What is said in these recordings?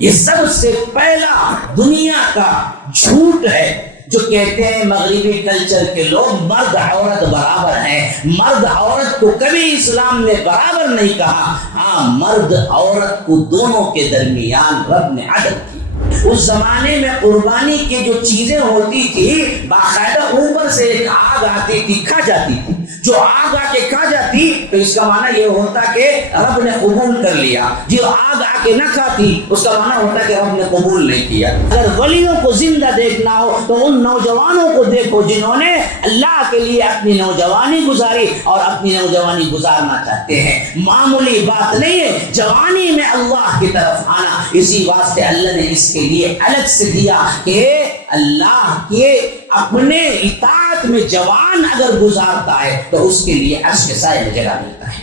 یہ سب سے پہلا دنیا کا جھوٹ ہے جو کہتے ہیں مغربی کلچر کے لوگ مرد عورت برابر ہیں. مرد عورت کو کبھی اسلام نے برابر نہیں کہا. ہاں، مرد عورت کو دونوں کے درمیان رب نے عدل کی. اس زمانے میں قربانی کی جو چیزیں ہوتی تھی باقاعدہ اوپر سے ایک آگ آتی تھی، کھا جاتی تھی. جو آگ آ کے کھا جاتی تو اس کا معنی یہ ہوتا کہ رب نے قبول کر لیا. جو آگ آ کے نہ کھاتی اس کا معنی ہوتا کہ رب نے قبول نہیں کیا. اگر ولیوں کو زندہ دیکھنا ہو تو ان نوجوانوں کو دیکھو جنہوں نے اللہ کے لیے اپنی نوجوانی گزاری اور اپنی نوجوانی گزارنا چاہتے ہیں. معمولی بات نہیں ہے جوانی میں اللہ کی طرف آنا. اسی واسطے اللہ نے اس کے لیے الگ سے دیا کہ اللہ کے اپنے اطاعت میں جوان اگر گزارتا ہے تو اس کے لیے عرش کے سائے میں جگہ ملتا ہے.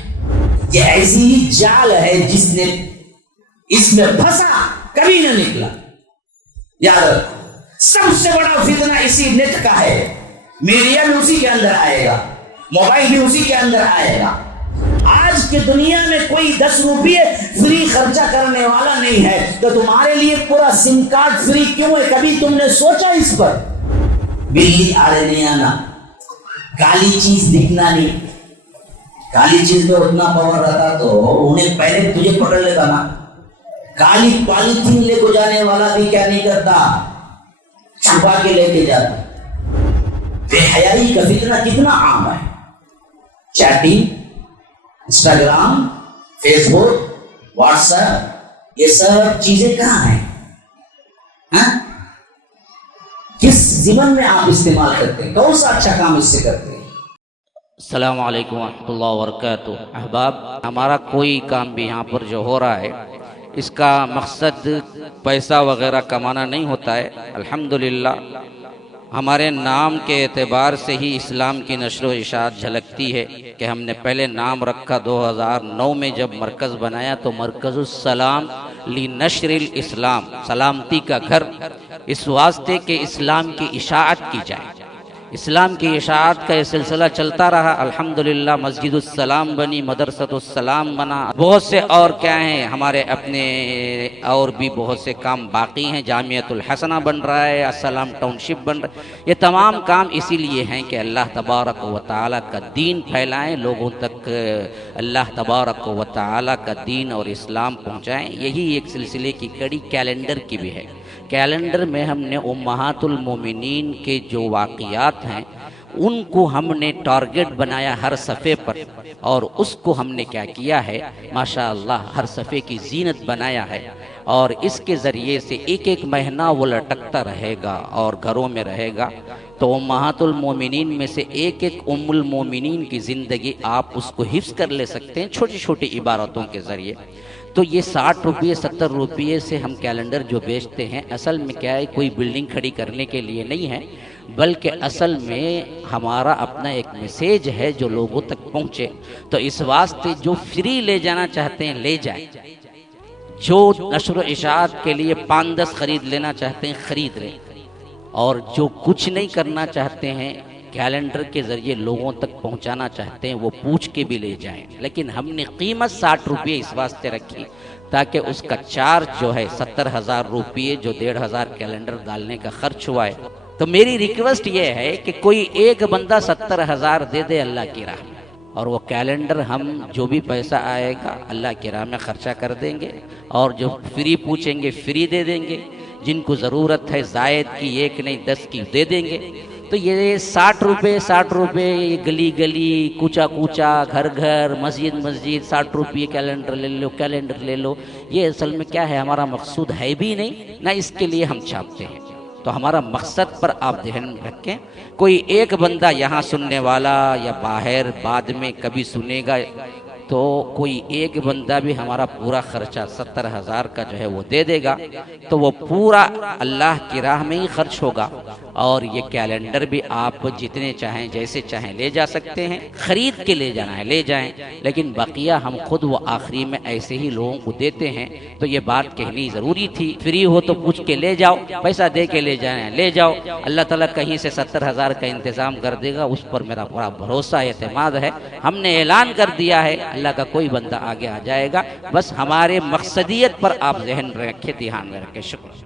یہ ایسی ہی جال ہے جس نے اس میں پھنسا کبھی نہ نکلا. یاد رکھو سب سے بڑا فتنہ اسی نیٹ کا ہے. میڈیا بھی اسی کے اندر آئے گا، موبائل بھی اسی کے اندر آئے گا. آج کی دنیا میں کوئی 10 روپے فری خرچہ کرنے والا نہیں ہے تو تمہارے لیے پورا سم کارڈ فری کیوں ہے؟ کبھی تم نے سوچا اس پر؟ بلی آڑے نہیں آنا، کالی چیز دکھنا نہیں. کالی چیز میں اتنا پاور رہتا تو انہیں پہلے تجھے پکڑ لیتا نا. کالی پالیتھین لے کو جانے والا بھی کیا نہیں کرتا، چھپا کے لے کے جاتا. بے حیائی کا فتنہ کتنا عام ہے. چیٹنگ، انسٹاگرام، فیس بک، واٹس ایپ، یہ سب چیزیں کہاں ہیں؟ کس زمن میں آپ استعمال کرتے ہیں؟ کون سا اچھا کام اس سے کرتے ہیں؟ السلام علیکم ورحمۃ اللہ وبرکاتہ. احباب، ہمارا کوئی کام بھی یہاں پر جو ہو رہا ہے اس کا مقصد پیسہ وغیرہ کمانا نہیں ہوتا ہے. الحمدللہ ہمارے نام کے اعتبار سے ہی اسلام کی نشر و اشاعت جھلکتی ہے کہ ہم نے پہلے نام رکھا 2009 میں جب مرکز بنایا تو مرکز السلام لنشر الاسلام، سلامتی کا گھر، اس واسطے کہ اسلام کی اشاعت کی جائے. اسلام کی اشاعت کا یہ سلسلہ چلتا رہا. الحمدللہ مسجد السلام بنی، مدرسۃ السلام بنا، بہت سے اور کیا ہیں ہمارے اپنے اور بھی بہت سے کام باقی ہیں. جامعۃ الحسنہ بن رہا ہے، السلام ٹاؤن شپ بن رہا ہے. یہ تمام کام اسی لیے ہیں کہ اللہ تبارک و تعالیٰ کا دین پھیلائیں، لوگوں تک اللہ تبارک و تعالیٰ کا دین اور اسلام پہنچائیں. یہی ایک سلسلے کی کڑی کیلنڈر کی بھی ہے. کیلنڈر میں ہم نے امہات المومنین کے جو واقعات ہیں ان کو ہم نے ٹارگٹ بنایا ہر صفحے پر، اور اس کو ہم نے کیا کیا ہے ماشاء اللہ ہر صفحے کی زینت بنایا ہے. اور اس کے ذریعے سے ایک ایک مہینہ وہ لٹکتا رہے گا اور گھروں میں رہے گا. تو امہات المومنین میں سے ایک ایک ام المومنین کی زندگی آپ اس کو حفظ کر لے سکتے ہیں چھوٹی چھوٹی عبارتوں کے ذریعے. تو یہ 60 روپے 70 روپے سے ہم کیلنڈر جو بیچتے ہیں اصل میں کیا ہے کوئی بلڈنگ کھڑی کرنے کے لیے نہیں ہے، بلکہ اصل میں ہمارا اپنا ایک میسیج ہے جو لوگوں تک پہنچے. تو اس واسطے جو فری لے جانا چاہتے ہیں لے جائیں، جو نشر و اشاعت کے لیے 5-10 خرید لینا چاہتے ہیں خرید لیں، اور جو کچھ نہیں کرنا چاہتے ہیں کیلنڈر کے ذریعے لوگوں تک پہنچانا چاہتے ہیں وہ پوچھ کے بھی لے جائیں. لیکن ہم نے قیمت 60 روپے اس واسطے رکھی تاکہ اس کا چارج جو ہے 70,000 روپے جو 1,500 کیلنڈر ڈالنے کا خرچ ہوا ہے. تو میری ریکویسٹ یہ ہے کہ کوئی ایک بندہ 70,000 دے دے اللہ کی راہ میں، اور وہ کیلنڈر ہم جو بھی پیسہ آئے گا اللہ کی راہ میں خرچہ کر دیں گے، اور جو فری پوچھیں گے فری دے دیں گے. جن کو ضرورت ہے زائد کی 1 نہیں 10 کی دے دیں گے. تو یہ 60 روپے گلی گلی کوچا کوچا گھر گھر مسجد مسجد 60 روپے کیلنڈر لے لو، یہ اصل میں کیا ہے ہمارا مقصود ہے بھی نہیں، نہ اس کے لیے ہم چھاپتے ہیں. تو ہمارا مقصد پر آپ دھیان رکھیں. کوئی ایک بندہ یہاں سننے والا یا باہر بعد میں کبھی سنے گا تو کوئی ایک بندہ بھی ہمارا پورا خرچہ 70,000 کا جو ہے وہ دے دے گا تو وہ پورا اللہ کی راہ میں ہی خرچ ہوگا. اور یہ کیلنڈر بھی آپ جتنے چاہیں جیسے چاہیں لے جا سکتے ہیں، خرید کے لے جانا ہے لے جائیں، لیکن بقیہ ہم خود وہ آخری میں ایسے ہی لوگوں کو دیتے ہیں. تو یہ بات کہنی ضروری تھی. فری ہو تو پوچھ کے لے جاؤ، پیسہ دے کے لے جائیں لے جاؤ، اللہ تعالیٰ کہیں سے 70,000 کا انتظام کر دے گا، اس پر میرا بڑا بھروسہ اعتماد ہے. ہم نے اعلان کر دیا ہے، اللہ کا کوئی بندہ آگے آ جائے گا. بس ہمارے مقصدیت پر آپ ذہن رکھیں، دھیان میں رکھیں. شکریہ.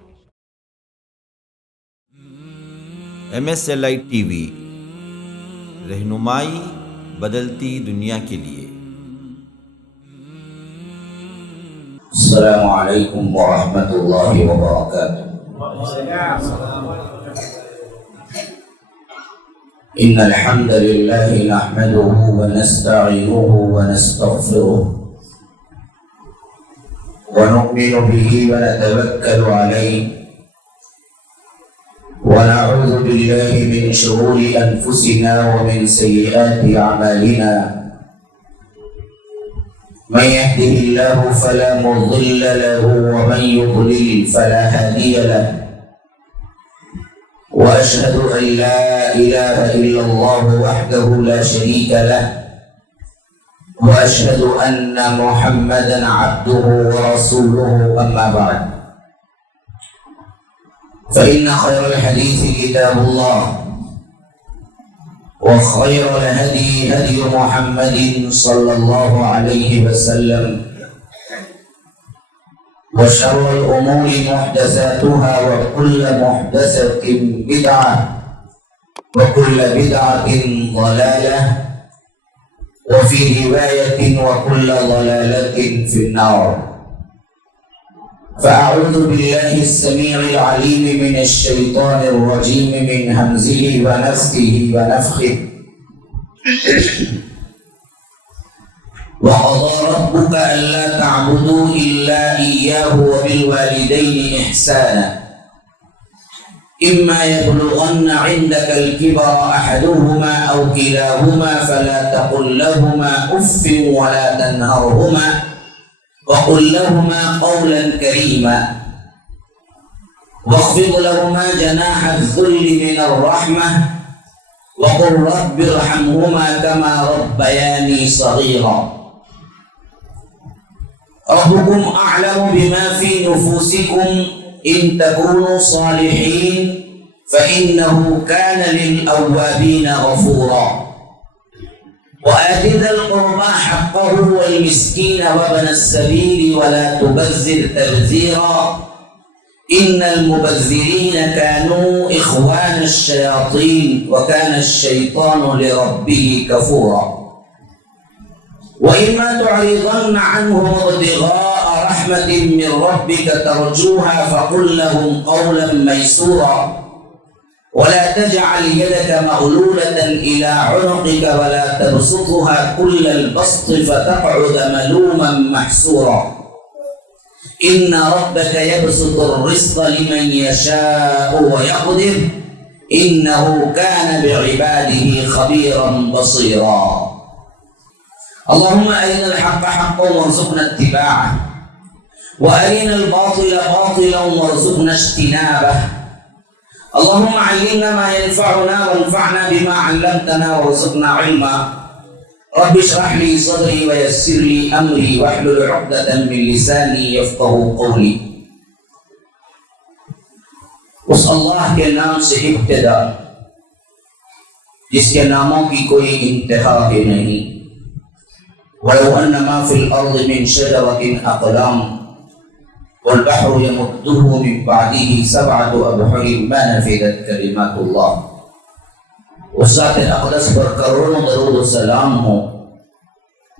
MSLI TV رہنمائی بدلتی دنیا کے لیے. السلام علیکم ورحمۃ اللہ وبرکاتہ. ان الحمد للہ نحمده ونستعینه ونستغفره ونؤمن به ونتوکل علیہ ونعوذ بالله من شرور أنفسنا ومن سيئات أعمالنا من يهده الله فلا مضل له ومن يضلل فلا هادي له وأشهد أن لا إله إلا الله وحده لا شريك له وأشهد أن محمدا عبده ورسوله أما بعد فإن خير الحديث كتاب الله وخير الهدي هدي محمد صلى الله عليه وسلم وشر الأمور محدثاتها وكل محدثة بدعة وكل بدعة ضلالة وفي رواية وكل ضلالة في النار. فأعوذ بالله السميع العليم من الشيطان الرجيم من همزه ونفثه ونفخه. وقضى ربك ألا تعبدوا إلا إياه وبالوالدين إحسانا إما يبلغن عندك الكبر أحدهما أو كلاهما فلا تقل لهما أف ولا تنهرهما وقل لهما قولا كريما واخفض لهما جناح الذل من الرحمة وقل رب ارحمهما كما ربياني صغيرا. ربكم أعلم بما في نفوسكم إن تكونوا صالحين فإنه كان للأوابين غفورا. وآت ذا القربى حقه والمسكين وابن السبيل ولا تبذر تبذيرا إن المبذرين كانوا إخوان الشياطين وكان الشيطان لربه كفورا. وإما تعرضن عنهم ابتغاء رحمة من ربك ترجوها فقل لهم قولا ميسورا ولا تجعل يدك مغلولة إلى عنقك ولا تبسطها كل البسط فتقعد ملوما محسورا. إن ربك يبسط الرزق لمن يشاء ويقدر إنه كان بعباده خبيرا بصيرا. اللهم أرنا الحق حقا وارزقنا اتباعه وأرنا الباطل باطلا وارزقنا اجتنابه. اللهم علمنا ما ينفعنا وانفعنا بما علمتنا وارزقنا علما. رب اشرح لي صدري ويسر لي امري واحلل عقدة من لساني يفقهوا قولي. اس اللہ کے نام سے ابتدا جس کے ناموں کی کوئی انتہا ہی نہیں. ولو ان ما في الارض من شجرة اقلام والبحر يمده من بعده سبعة أبحر ما نفدت كلمات الله. اس ذات اقدس پر کروڑوں درود و سلام ہو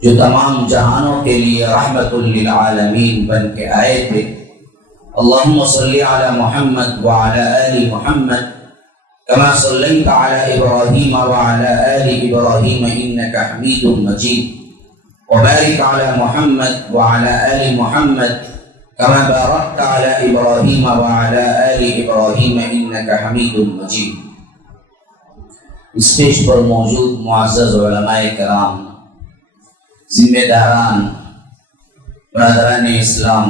جو تمام جہانوں کے لیے رحمت للعالمین بن کے آئے تھے. اللهم صل على محمد وعلى آل محمد كما صليت على إبراهيم وعلى آل إبراهيم إنك حميد مجيد وبارك على محمد وعلى آل محمد كما باركت على إبراهيم وعلى آل إبراهيم إنك حميد مجيد. اسٹیج پر موجود معزز علماء کرام، ذمہ داران، برادران اسلام،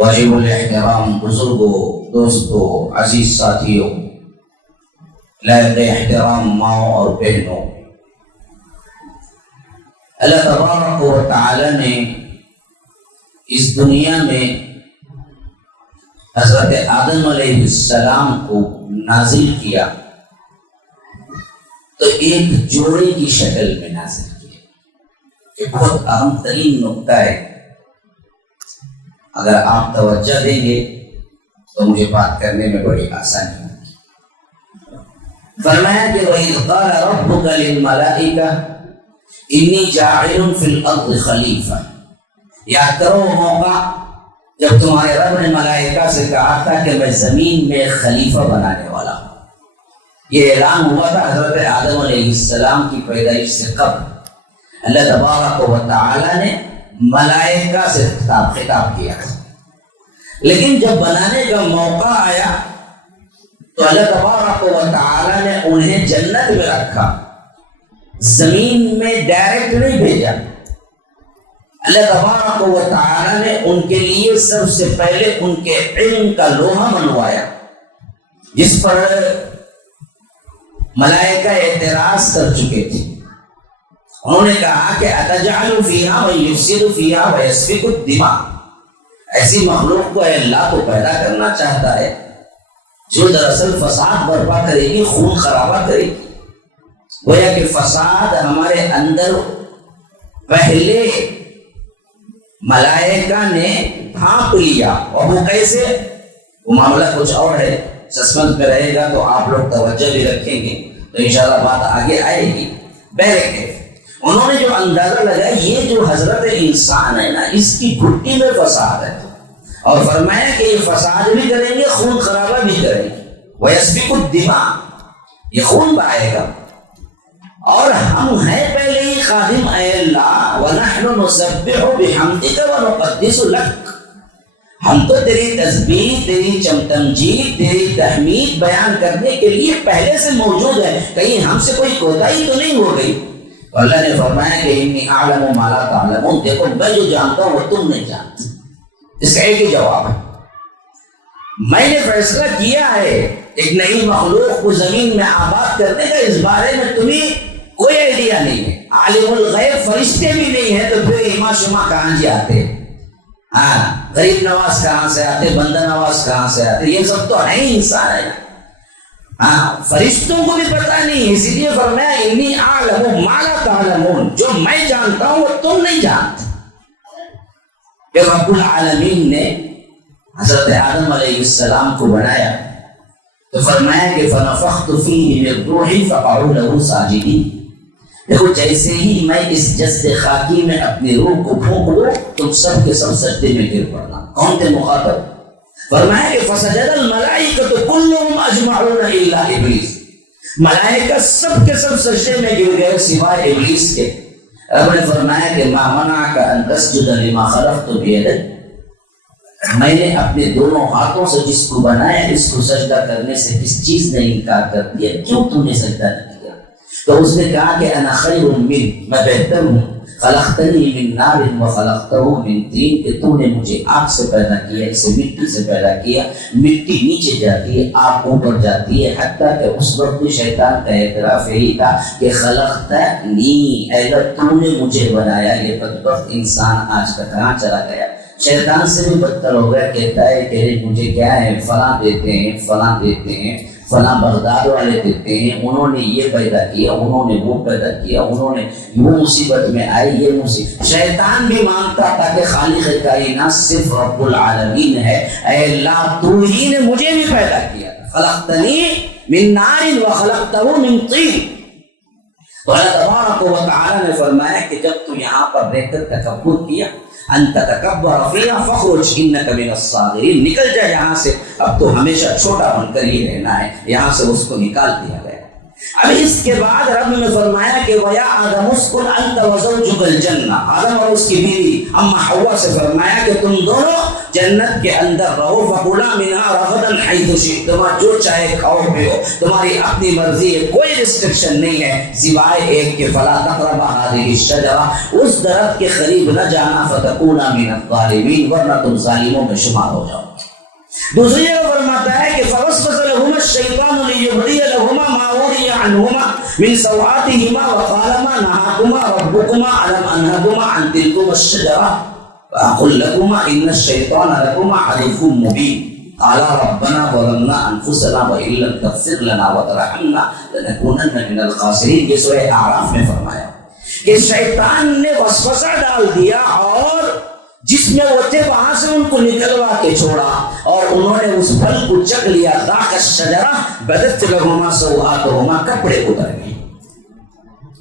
واجب الاحترام بزرگوں، دوستوں، عزیز ساتھیوں، لائق احترام ماؤں اور بہنوں، اللہ تبارک و تعالی نے اس دنیا میں حضرت آدم علیہ السلام کو نازل کیا تو ایک جوڑے کی شکل میں نازل کیا یہ بہت اہم ترین نقطہ ہے، اگر آپ توجہ دیں گے تو مجھے بات کرنے میں بڑی آسانی ہوگی۔ فرمایا کہ وَإِذْ قَالَ رَبُّكَ لِلْمَلَائِكَةِ إِنِّي جَاعِلٌ فِي الْأَرْضِ خَلِيفَةً، یاد کرو وہ موقع جب تمہارے رب نے ملائکہ سے کہا تھا کہ میں زمین میں خلیفہ بنانے والا ہوں۔ یہ اعلان ہوا تھا حضرت آدم علیہ السلام کی پیدائش سے قبل۔ اللہ تبارک و تعالی نے ملائکہ سے خطاب کیا، لیکن جب بنانے کا موقع آیا تو اللہ تبارک و تعالی نے انہیں جنت میں رکھا، زمین میں ڈائریکٹ نہیں بھیجا۔ اللہ تبارک و تعالی نے ان کے لیے سب سے پہلے ان کے علم کا لوہا منوایا، جس پر ملائکہ اعتراض کر چکے تھے۔ انہوں نے کہا کہ اتجعل فیہا من یفسد فیہا ویسفک الدماء، ایسی مخلوق کو اللہ تو پیدا کرنا چاہتا ہے جو دراصل فساد برپا کرے گی، خون خرابہ کرے گی۔ گویا کہ فساد ہمارے اندر پہلے ملائکہ نے بھانپ لیا، اور وہ کیسے، وہ معاملہ کچھ اور ہے، سسپنس میں رہے گا تو آپ لوگ توجہ بھی رکھیں گے تو انشاءاللہ بات آگے آئے گی۔ بہرکیف انہوں نے جو اندازہ لگا یہ جو حضرت انسان ہے نا، اس کی گھٹی میں فساد ہے، اور فرمایا کہ یہ فساد بھی کریں گے، خون خرابہ بھی کریں گے، وَيَسْفِكُ الدِّمَاء، یہ خون بہائے گا، اور ہم ہیں پہلے ہی خادم اے اللہ، وَنَحْنُ نُسَبِّحُ بِحَمْدِكَ وَنُقَدِّسُ لَكَ، ہم تو تیری تسبیح، تیری تمجید، تیری تحمید بیان کرنے کے لیے پہلے سے موجود ہے، کہیں ہم سے کوئی کوتاہی تو نہیں ہو گئی۔ تو اللہ نے فرمایا کہ انی اعلم ما لا تعلمون، دیکھو میں جو جانتا ہوں وہ تم نہیں جانتے۔ اس کا ایک ہی جواب ہے، میں نے فیصلہ کیا ہے ایک نئی مخلوق کو زمین میں آباد کرنے کا، اس بارے میں تمہیں کوئی آئیڈیا نہیں ہے۔ عالم الغیب فرشتے بھی نہیں ہے تو پھر ایما شما کہاں جی آتے؟ ہاں، غریب نواز کہاں سے آتے، بندہ نواز کہاں سے آتے؟ یہ سب تو ہے ہی انسان ہے۔ ہاں، فرشتوں کو بھی پتہ نہیں، اسی لیے فرمایا انی اعلم ما لا تعلمون، جو میں جانتا ہوں وہ تم نہیں جانتے۔ کہ رب العالمین نے حضرت آدم علیہ السلام کو بنایا تو فرمایا کہ فنفخت فیہ من روحی فقعوا له ساجدین، دیکھو جیسے ہی میں اس جسد خاکی میں اپنی روح کو پھونک دوں تم سب کے سب سجدے میں گر پڑنا۔ کون تھے مخاطب؟ فرمایا کہ فسجد الملائکۃ کلهم اجمعون الا ابلیس، ملائکہ سب کے سب سجدے میں گر گئے سوائے ابلیس کے۔ رب نے فرمایا کہ ما منعک ان تسجد لما خلقت بیدی، میں نے اپنے دونوں ہاتھوں سے جس کو بنایا اس کو سجدہ کرنے سے کس چیز نے انکار کر دیا، کیوں تم نے سجدہ نہیں کیا؟ تو اس نے کہا کہ انا خیر من، میں بہتر ہوں، خلقتنی من نار وخلقتہ من طین، کہ تو نے مجھے آگ سے پیدا کیا، اسے مٹی سے پیدا کیا، مٹی نیچے جاتی ہے، آگ اوپر جاتی ہے، حتیٰ کہ اس وقت شیطان کا اعتراف یہی تھا کہ خلقتنی، اے رب تو نے مجھے بنایا۔ یہ بدبخت انسان آج کا کہاں چلا گیا؟ شیطان سے بھی بدتر ہو گیا، کہتا ہے کہ مجھے کیا ہے، فلاں دیتے ہیں، فلاں دیتے ہیں، فلاں بغداد والے دیتے ہیں، انہوں نے یہ پیدا کیا، انہوں نے وہ پیدا کیا، انہوں نے وہ مصیبت میں آئی، یہ مصیبت۔ شیطان بھی مانتا تھا کہ خالق کائنات صرف رب العالمین ہے، اے اللہ تو ہی نے مجھے بھی پیدا کیا، خلقتنی من نار وخلقتہ من طین۔ تو اللہ تبارک و تعالی نے فرمایا کہ جب تو یہاں پر رہ کر تکبر کیا، ان تتکبر فیہا فخرج انک من الصاغرین، نکل جا یہاں سے، اب تو ہمیشہ چھوٹا بن کر ہی رہنا ہے۔ یہاں سے اس کو نکال دیا گیا۔ اب اس کے بعد رب نے فرمایا کہ وَيَا آدَمُ اسْكُنْ أَنْتَ وَزَوْجُكَ الْجَنَّةَ، آدم اور اس کی بیوی اما حوا سے فرمایا کہ تم دونوں جنت کے اندر رہو، فَكُلَا مِنْهَا رَغَدًا حَيْثُ شِئْتُمَا، جو چاہے کھاؤ پیو، تمہاری اپنی مرضی ہے، کوئی ریسٹرکشن نہیں ہے سوائے ایک کہ فَلَا تَقْرَبَا هَٰذِهِ الشَّجَرَةَ، اس درخت کے قریب نہ جانا، فَتَكُونَا مِنَ الظَّالِمِينَ، ورنہ تم ظالموں میں شمار ہو جاؤ۔ دوسری جگہ فرماتا ہے کہ فوسوس لهما الشیطان لیبدی لهما ما وري عنهما من سوآتهما وقال ما نهاكما ربكما ألم أنهكما عن تلكما الشجرة وأقل لكما إن الشيطان لكما عدو مبين قال ربنا ظلمنا أنفسنا وإن لم تغفر لنا وترحمنا لنكونن من الخاسرين۔ یہ سورہ اعراف میں فرمایا کہ شیطان نے وسوسہ ڈال دیا اور جس میں وہ تھے وہاں سے ان کو نکلوا کے چھوڑا اور انہوں نے اس پھل کو چکھ لیا. ذاق الشجرہ بدت لہما سوآتہما، کپڑے اتر گئے.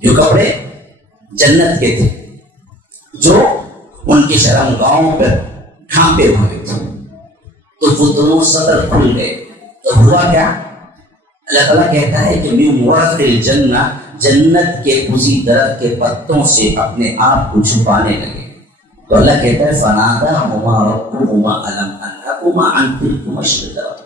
جو کپڑے جنت کے تھے جو ان کی شرمگاہوں پر ڈھانپے ہوئے تھے، تو وہ دونوں صدر کھل گئے. تو ہوا کیا؟ اللہ تعالیٰ کہتا ہے کہ من ورق الجنہ، جنت کے کسی درخت کے پتوں سے اپنے آپ کو چھپانے لگے. تو اللہ کہتا ہے فناداہما ربہما الم انہکما عن تلکما الشجرۃ،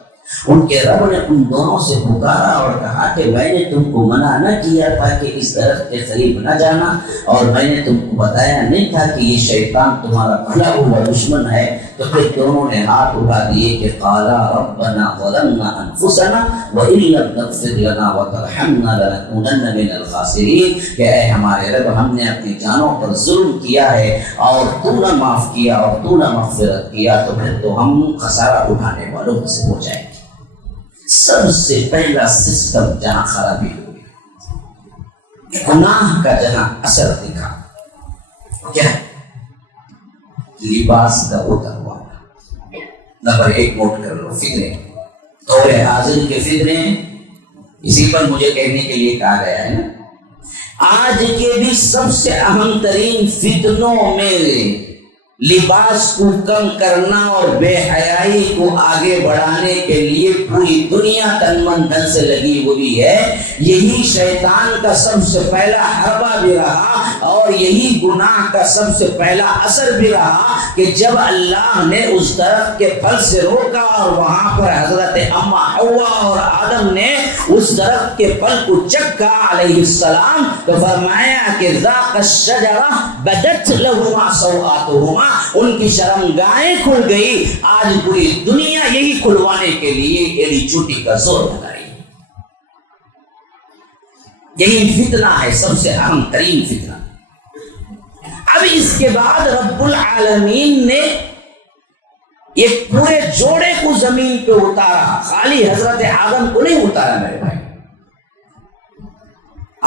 ان کے رب نے ان دونوں سے پکارا اور کہا کہ میں نے تم کو منع نہ کیا تھا کہ اس درخت کے قریب نہ جانا، اور میں نے تم کو بتایا نہیں تھا کہ یہ شیطان تمہارا بھلا ہوا دشمن ہے. تو پھر دونوں نے ہاتھ اٹھا دیے کہ قالا ربنا ظلمنا انفسنا وان لم تغفر لنا وترحمنا لنکونن من الخاسرین، کہ اے ہمارے رب ہم نے اپنی جانوں پر ظلم کیا ہے اور تو نہ معاف کیا اور تو نہ مغفرت کیا تو پھر تو ہم خسارہ اٹھانے والوں میں سے ہو جائیں گے. سب سے پہلا سسٹم جہاں خرابی ہوئی، گناہ کا جہاں اثر دکھا، کیا ہے؟ لباس کا اتر ہوا. نمبر 1 نوٹ کر لو، فطرے. دور حاضر کے فطرے، اسی پر مجھے کہنے کے لیے کہا گیا ہے نا. آج کے بھی سب سے اہم ترین فتنوں میں لباس کو کم کرنا اور بے حیائی کو آگے بڑھانے کے لیے پوری دنیا تن من دھن سے لگی ہوئی ہے. یہی شیطان کا سب سے پہلا حربہ بھی رہا اور یہی گناہ کا سب سے پہلا اثر بھی رہا کہ جب اللہ نے اس درخت کے پھل سے روکا اور وہاں پر حضرت اما حوا اور آدم نے اس درخت کے پھل کو چکھا علیہ السلام، تو فرمایا کہ ذاق الشجرہ بدت لہما سوآتہما، ان کی شرمگاہیں کھل گئی. آج پوری دنیا یہی کھلوانے کے لیے ایڑی چوٹی کا زور لگا رہی ہے. یہی فتنہ ہے، سب سے اہم ترین فتنہ. اب اس کے بعد رب العالمین نے ایک پورے جوڑے کو زمین پہ اتارا، خالی حضرت آدم کو نہیں اتارا میرے بھائی.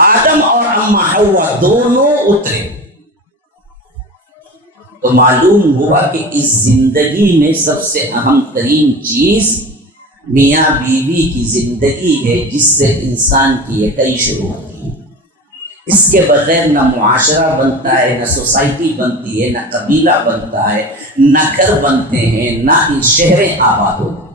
آدم اور اما حوا دونوں اترے. تو معلوم ہوا کہ اس زندگی میں سب سے اہم ترین چیز میاں بیوی کی زندگی ہے، جس سے انسان کی یکائی شروع ہوتی ہے. اس کے بغیر نہ معاشرہ بنتا ہے، نہ سوسائٹی بنتی ہے، نہ قبیلہ بنتا ہے، نہ گھر بنتے ہیں، نہ شہریں آباد ہوتے ہیں.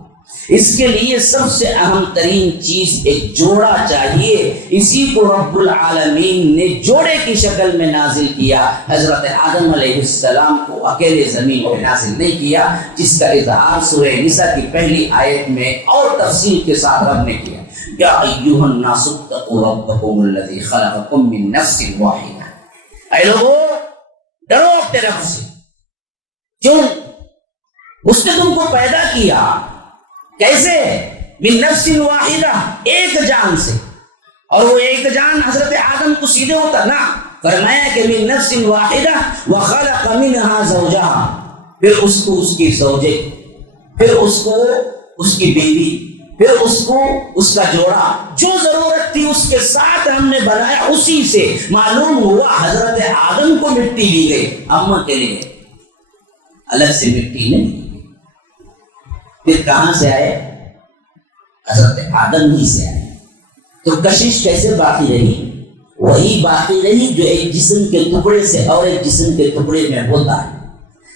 اس کے لیے سب سے اہم ترین چیز ایک جوڑا چاہیے. اسی کو رب العالمین نے جوڑے کی شکل میں نازل کیا. حضرت آدم علیہ السلام کو اکیلے زمین پہ نازل نہیں کیا، جس کا اظہار سورہ نساء کی پہلی آیت میں اور تفصیل کے ساتھ رب نے کیا. یا ایھا الناس اتقوا ربکم الذی خلقکم من نفس واحدہ، اے لوگو ڈرو اپنے رب سے، کیوں؟ اس نے تم کو پیدا کیا. کیسے؟ من نفس واحدہ، ایک جان سے. اور وہ ایک جان حضرت آدم کو سیدھے ہوتا نا. فرمایا کہ من نفس واحدہ وخلق منها زوجها، پھر اس کو اس کی زوجے، پھر اس کو اس کی بیوی، پھر اس کو اس کا جوڑا، جو ضرورت تھی اس کے ساتھ ہم نے بنایا. اسی سے معلوم ہوا حضرت آدم کو مٹی دی گئی، اما کے لیے الگ سے مٹی نہیں. پھر کہاں سے آئے؟ حضرت آدم ہی سے آئے. تو کشش کیسے باقی رہی؟ وہی باقی رہی جو ایک جسم کے ٹکڑے سے اور ایک جسم کے ٹکڑے میں ہوتا ہے.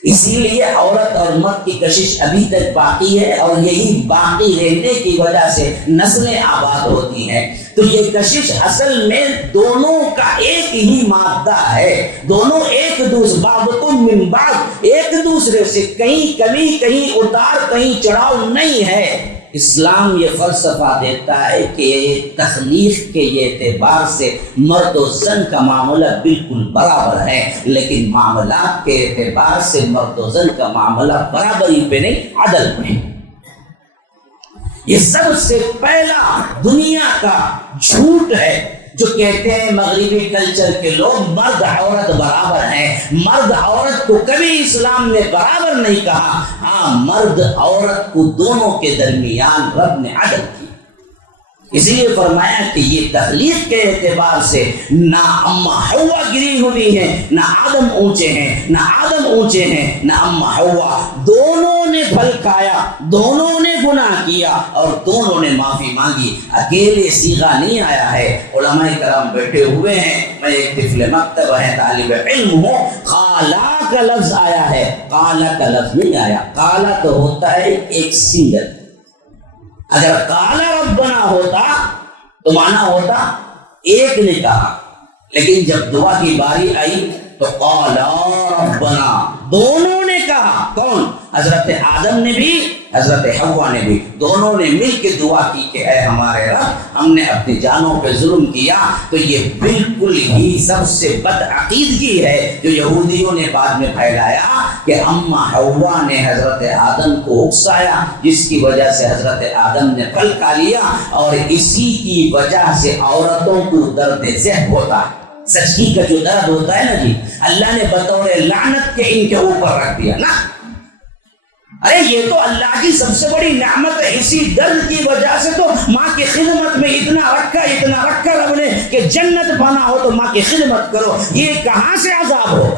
اسی لیے عورت اور مرد کی کشش ابھی تک باقی ہے اور یہی باقی رہنے کی وجہ سے نسلیں آباد ہوتی ہیں. تو یہ کشش اصل میں دونوں کا ایک ہی مادہ ہے. دونوں ایک دوسرے بعضکم من بعض، ایک دوسرے سے کہیں کمی، کہیں اتار، کہیں چڑھاؤ نہیں ہے. اسلام یہ فلسفہ دیتا ہے کہ تخلیق کے یہ اعتبار سے مرد و زن کا معاملہ بالکل برابر ہے، لیکن معاملات کے اعتبار سے مرد و زن کا معاملہ برابری پہ نہیں، عدل پہ. یہ سب سے پہلا دنیا کا جھوٹ ہے جو کہتے ہیں مغربی کلچر کے لوگ مرد عورت برابر ہیں. مرد عورت کو کبھی اسلام نے برابر نہیں کہا. ہاں، مرد عورت کو دونوں کے درمیان رب نے عدل کی. اسی لیے فرمایا کہ یہ تخلیق کے اعتبار سے نہ اما حوا گری ہوئی ہیں، نہ آدم اونچے ہیں، نہ آدم اونچے ہیں، نہ اما حوا، دونوں نے پھل کھایا، دونوں نے گناہ کیا اور دونوں نے معافی مانگی، اکیلے صیغہ نہیں آیا ہے۔ علماء کرام بیٹھے ہوئے ہیں، میں ایک طفل مکتب ہے، طالب علم ہوں، قالا کا لفظ آیا ہے، قالا کا لفظ نہیں آیا۔ قالا تو ہوتا ہے ایک سنگل، اگر قال ربنا ہوتا تو معنی ہوتا ایک نے کہا، لیکن جب دعا کی باری آئی تو قال ربنا، دونوں نے کہا۔ کون؟ حضرت آدم نے بھی، حضرت حوا نے بھی، دونوں نے مل کے دعا کی کہ اے ہمارے رب، ہم نے اپنی جانوں پہ ظلم کیا۔ تو یہ بالکل ہی سب سے بد عقیدگی ہے جو یہودیوں نے بعد میں پھیلایا کہ اما حوا نے حضرت آدم کو اکسایا، جس کی وجہ سے حضرت آدم نے پھل کھا لیا، اور اسی کی وجہ سے عورتوں کو درد ذہن ہوتا ہے۔ سچی کا جو درد ہوتا ہے نا جی، اللہ نے بطور لعنت کے ان کے اوپر رکھ دیا نا۔ ارے یہ تو اللہ کی سب سے بڑی نعمت ہے، اسی درد کی وجہ سے تو ماں کی خدمت میں اتنا رکھا رب نے کہ جنت پانا ہو تو ماں کی خدمت کرو۔ یہ کہاں سے عذاب ہو؟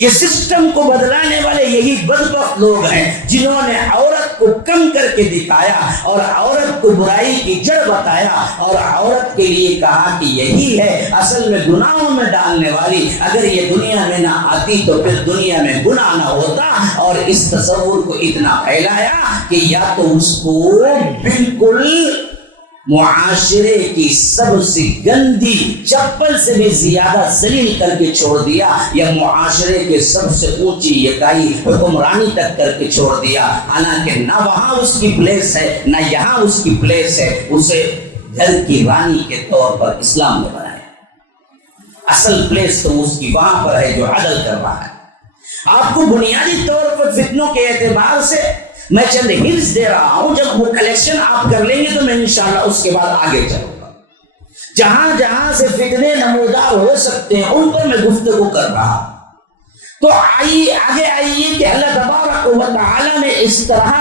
یہ سسٹم کو بدلانے والے یہی بدبخت لوگ ہیں جنہوں نے عورت کو کم کر کے دکھایا اور عورت کو برائی کی جڑ بتایا، اور عورت کے لیے کہا کہ یہی ہے اصل میں گناہوں میں ڈالنے والی، اگر یہ دنیا میں نہ آتی تو پھر دنیا میں گناہ نہ ہوتا۔ اور اس تصور کو اتنا پھیلایا کہ یا تو اس کو بالکل معاشرے کی سب سے گندی چپل سے بھی زیادہ ذلیل کر کے چھوڑ دیا، یا معاشرے کے سب سے اونچی یکائی حکمرانی تک کر کے چھوڑ دیا، حالانکہ نہ وہاں اس کی پلیس ہے نہ یہاں اس کی پلیس ہے۔ اسے گھر کی رانی کے طور پر اسلام نے بنایا، اصل پلیس تو اس کی وہاں پر ہے جو عدل کر رہا ہے۔ آپ کو بنیادی طور پر فتنوں کے اعتبار سے میں چند ہنٹس دے رہا ہوں، جب وہ کلیکشن آپ کر لیں گے تو میں انشاءاللہ اس کے بعد آگے چلوں گا۔ جہاں جہاں سے فتنے نمودار ہو سکتے ہیں ان پر میں گفتگو کر رہا ہوں۔ تو آگے آئیے کہ اللہ تبارک و تعالی نے اس طرح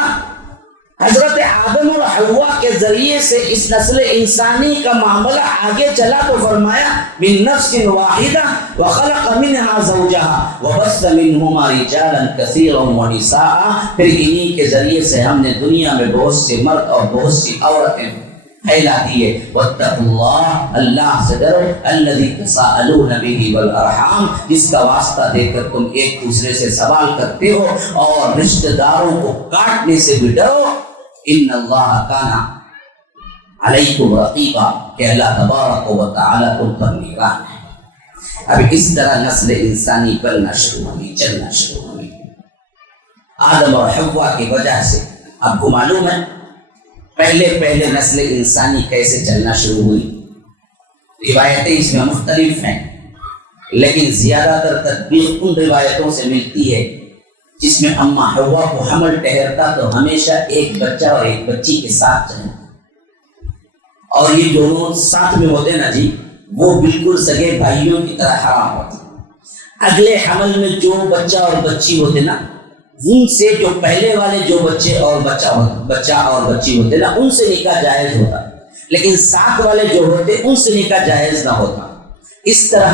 حضرت آدم اور حوا کے ذریعے سے اس نسل انسانی کا معاملہ آگے چلا تو فرمایا من نفس واحدہ وخلق منها زوجها وبث منهما رجالا كثيرا ونساء، پھر انہی کے ذریعے سے ہم نے دنیا میں بہت سے مرد اور بہت سی عورتیں پھیلا دیے۔ واتقوا اللہ، اللہ سے ڈرو، الذی تساءلون به والارحام، جس کا واسطہ دے کر تم ایک دوسرے سے سوال کرتے ہو، اور رشتہ داروں کو کاٹنے سے بھی ڈرو۔ ان اللہ کان علیکم رقیبا، کہ اللہ تبارک و تعالی تم پر نگراں ہے۔ اب اس طرح نسل انسانی بننا شروع ہوئی، چلنا شروع ہوئی آدم اور حوا کی وجہ سے۔ آپ کو معلوم ہے پہلے نسل انسانی کیسے چلنا شروع ہوئی؟ روایتیں اس میں مختلف ہیں، لیکن زیادہ تر تطبیق ان روایتوں سے ملتی ہے جس میں اما حوا کو حمل ٹھہرتا تو ہمیشہ ایک بچہ اور ایک بچی کے ساتھ چلے، اور یہ دونوں ساتھ میں ہوتے نا جی، وہ بالکل سگے بھائیوں کی طرح حرام ہوتے۔ اگلے حمل میں جو بچہ اور بچی ہوتے نا، ان سے جو پہلے والے جو بچے اور بچہ اور بچی ہوتے نا، ان سے نکاح جائز ہوتا، لیکن ساتھ والے جو ہوتے ان سے نکاح جائز نہ ہوتا۔ اس طرح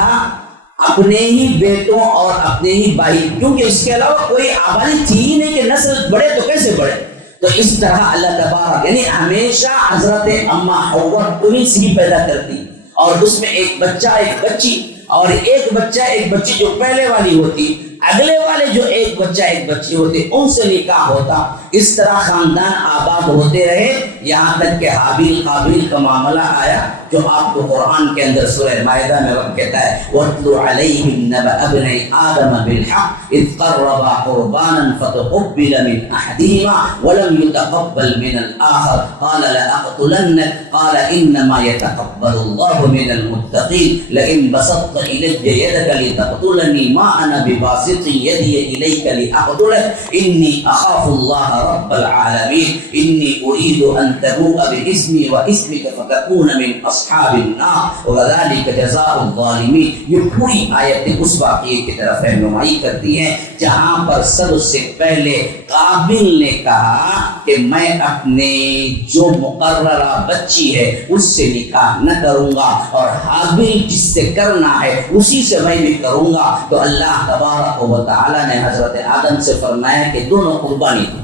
اپنے ہی بیٹوں اور اپنے ہی بھائی، کیونکہ اس کے علاوہ کوئی آبادی تھی ہی نہیں کہ نسل بڑھے تو کیسے بڑھے، تو اس طرح اللہ تبارک یعنی ہمیشہ حضرت اما حوا انہیں سے ہی پیدا کرتی، اور اس میں ایک بچہ ایک بچی، اور ایک بچہ ایک بچی جو پہلے والی ہوتی، اگلے والے جو ایک بچہ ایک بچی ہوتے ان سے نکاح ہوتا۔ اس طرح خاندان آباد ہوتے رہے، یہاں تک کہ حابیل قابیل کا معاملہ آیا، جو آپ کو قرآن کے اندر سورہ مائدہ میں وقت کہتا ہے وَاتْلُ عَلَيْهِمْ نَبَأَ ابْنَيْ آدَمَ بِالْحَقِّ إِذْ قَرَّبَا قُرْبَانًا فَتُقُبِّلَ مِنْ أَحَدِهِمَا وَلَمْ يُتَقَبَّلْ مِنَ الْآخَرِ قَالَ لَأَقْتُلَنَّكَ قَالَ إِنَّمَا يَتَقَبَّلُ اللَّهُ مِنَ الْمُتَّقِينَ لَئِن بَسَطْتَ إِلَيَّ يَدَكَ لِتَقْتُلَنِي مَا أَنَا بِبَاسِطٍ يَدِي إِلَيْكَ لِأَقْتُلَكَ إِنِّي أَخَافُ اللَّهَ رَبَّ الْعَالَمِينَ إِنِّي أُرِيدُ أَن تَبُوءَ بِإِثْمِي وَإِثْمِكَ فَتَكُونَ مِنْ أَصْحَابِ النَّارِ وَذَلِكَ جَزَاءُ الظَّالِمِينَ۔ یہ پوری آیتیں اس واقعے کی طرف رہنمائی کرتی ہیں جہاں پر سب سے پہلے قابل نے کہا کہ میں اپنے جو مقررہ بچی ہے اس سے نکاح نہ کروں گا، اور حابیل جس سے کرنا ہے اسی سے میں بھی کروں گا۔ تو اللہ تبارک و تعالیٰ نے حضرت آدم سے فرمایا کہ دونوں قربانی دی۔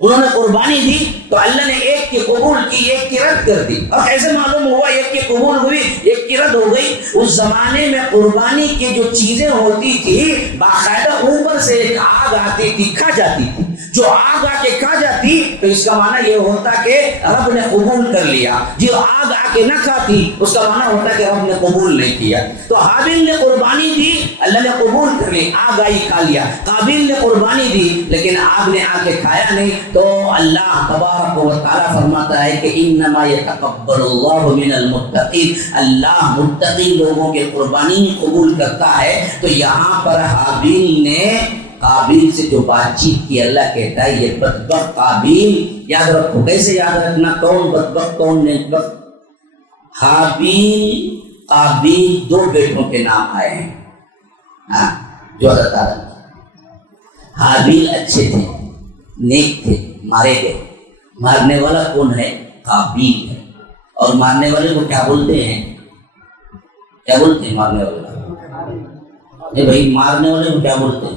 انہوں نے قربانی دی تو اللہ نے ایک کی قبول کی، ایک کی رد کر دی۔ اور کیسے معلوم ہوا ایک کی قبول ہوئی ایک کی رد ہو گئی؟ اس زمانے میں قربانی کی جو چیزیں ہوتی تھی باقاعدہ اوپر سے ایک آگ آتی تھی، کھا جاتی تھی۔ جو آگ آ کے کھا جاتی تو اس کا معنی یہ ہوتا کہ رب نے قبول کر لیا، جو آگ آ کے نہ کھاتی اس کا معنی ہوتا کہ رب نے قبول نہیں کیا۔ تو حابیل نے قربانی دی، اللہ نے قبول کر لی، آگ آئی کھا لیا۔ قابیل نے قربانی دی لیکن آگ نے آ کے کھایا نہیں۔ تو اللہ تبارک و تعالیٰ فرماتا ہے کہ انما یتقبل اللہ من المتقین، اللہ متقی لوگوں کے قربانی قبول کرتا ہے۔ تو یہاں پر حابیل نے قابیل سے جو بات چیت کی، اللہ کہتا ہے یہ بدبخت قابیل، یاد رکھو، کیسے یاد رکھنا کون بدبخت کون نیکبخت؟ حابیل قابیل دو بیٹوں کے نام آئے ہیں، ہاں جو حضرت آدم۔ حابیل اچھے تھے، نیک تھے، مارے گئے۔ مارنے والا کون ہے؟ قابیل ہے۔ اور مارنے والے کو کیا بولتے ہیں؟ کیا بولتے ہیں مارنے والے کو؟ بھائی مارنے والے کو کیا بولتے ہیں؟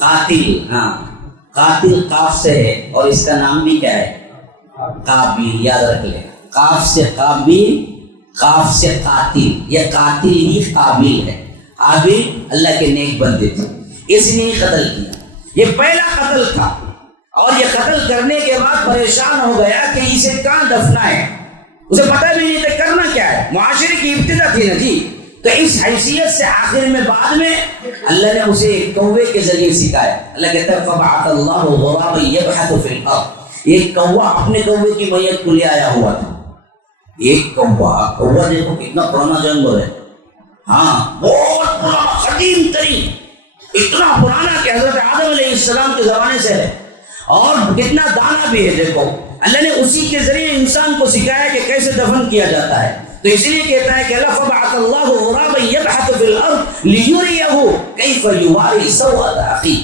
قاتل۔ ہاں قاتل قاف سے ہے اور اس کا نام بھی کیا ہے؟ قابیل، یاد رکھ لیں، قاف سے قابیل، قاف سے قاتل، یہ قاتل ہی قابیل ہے۔ حابیل اللہ کے نیک بندے تھے، اس نے قتل کیا، یہ پہلا قتل تھا۔ اور یہ قتل کرنے کے بعد پریشان ہو گیا کہ اسے کہاں دفنا ہے، اسے پتہ بھی نہیں تھا کرنا کیا ہے، معاشرے کی ابتدا تھی نا جی۔ تو اس حیثیت سے آخر میں بعد میں اللہ نے اسے ایک کوے کے ذریعے سکھایا۔ اللہ کہتا ہے فَبَعَثَ اللَّهُ غُرَابًا يَبْحَثُ فِي الْأَرْضِ، ایک کوہ اپنے کوے کی میت کو لے آیا ہوا تھا۔ ایک کوہ دیکھو کتنا پرانا جانور ہے، ہاں بہت پرانا، قدیم ترین، اتنا پرانا کہ حضرت آدم علیہ السلام کے زمانے سے ہے، اور کتنا دانا بھی ہے۔ دیکھو اللہ نے اسی کے ذریعے انسان کو سکھایا کہ کیسے دفن کیا جاتا ہے۔ تو اس لیے کہتا ہے کہ فَبَعَثَ اللَّهُ غُرَابًا يَبْحَثُ فِي الْأَرْضِ لِيُرِيَهُ كَيْفَ يُوَارِي سَوْءَةَ أَخِيهِ،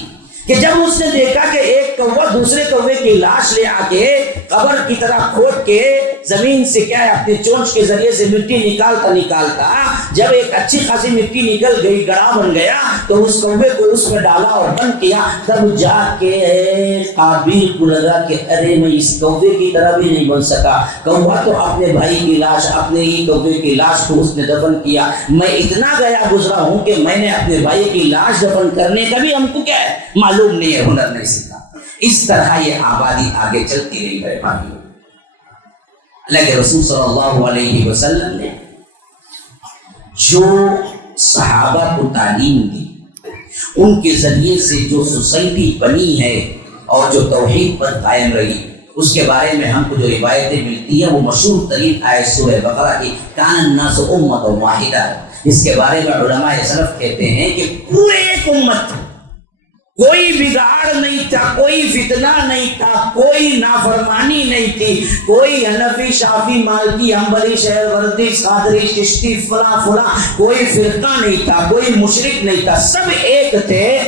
کہ جب اس نے دیکھا کہ ایک کوہ دوسرے کوے کی لاش لے آ کے قبر کی طرح کھود کے زمین سے کیا ہے اپنی چونچ کے ذریعے سے مٹی نکالتا جب ایک اچھی خاصی مٹی نکل گئی، گڑھا بن گیا، تو اس کوے کو اس میں ڈالا اور بند کیا۔ تب جا کے قابیل کو لگا کہ ارے میں اس کوے کی طرح بھی نہیں بن سکا، کوہ تو اپنے بھائی کی لاش، اپنے ہی کوے کی لاش کو اس نے دفن کیا، میں اتنا گیا گزرا ہوں کہ میں نے اپنے بھائی کی لاش دفن کرنے کا بھی ہم کو کیا ہے معلوم نہیں ہے، ہنر نہیں سیکھا۔ اس طرح یہ آبادی آگے چلتی رہی میرے بھائی۔ اللہ کے رسول صلی اللہ علیہ وسلم نے جو صحابہ کو تعلیم دی، ان کے ذریعے سے جو سوسائٹی بنی ہے اور جو توحید پر قائم رہی، اس کے بارے میں ہم کو جو روایتیں ملتی ہیں وہ مشہور ترین آیت سورہ بقرہ کی کان الناس امۃ واحدہ، جس کے بارے میں علماء سلف کہتے ہیں کہ پورے ایک امت، کوئی بگاڑ نہیں تھا، کوئی فتنہ نہیں تھا، کوئی نافرمانی نہیں تھی، کوئی حنفی، شافی، مالکی، حنبلی، شہروردی، قادری، چشتی، فلاں کوئی فرقہ نہیں تھا، کوئی مشرک نہیں تھا، سب ایک تھے۔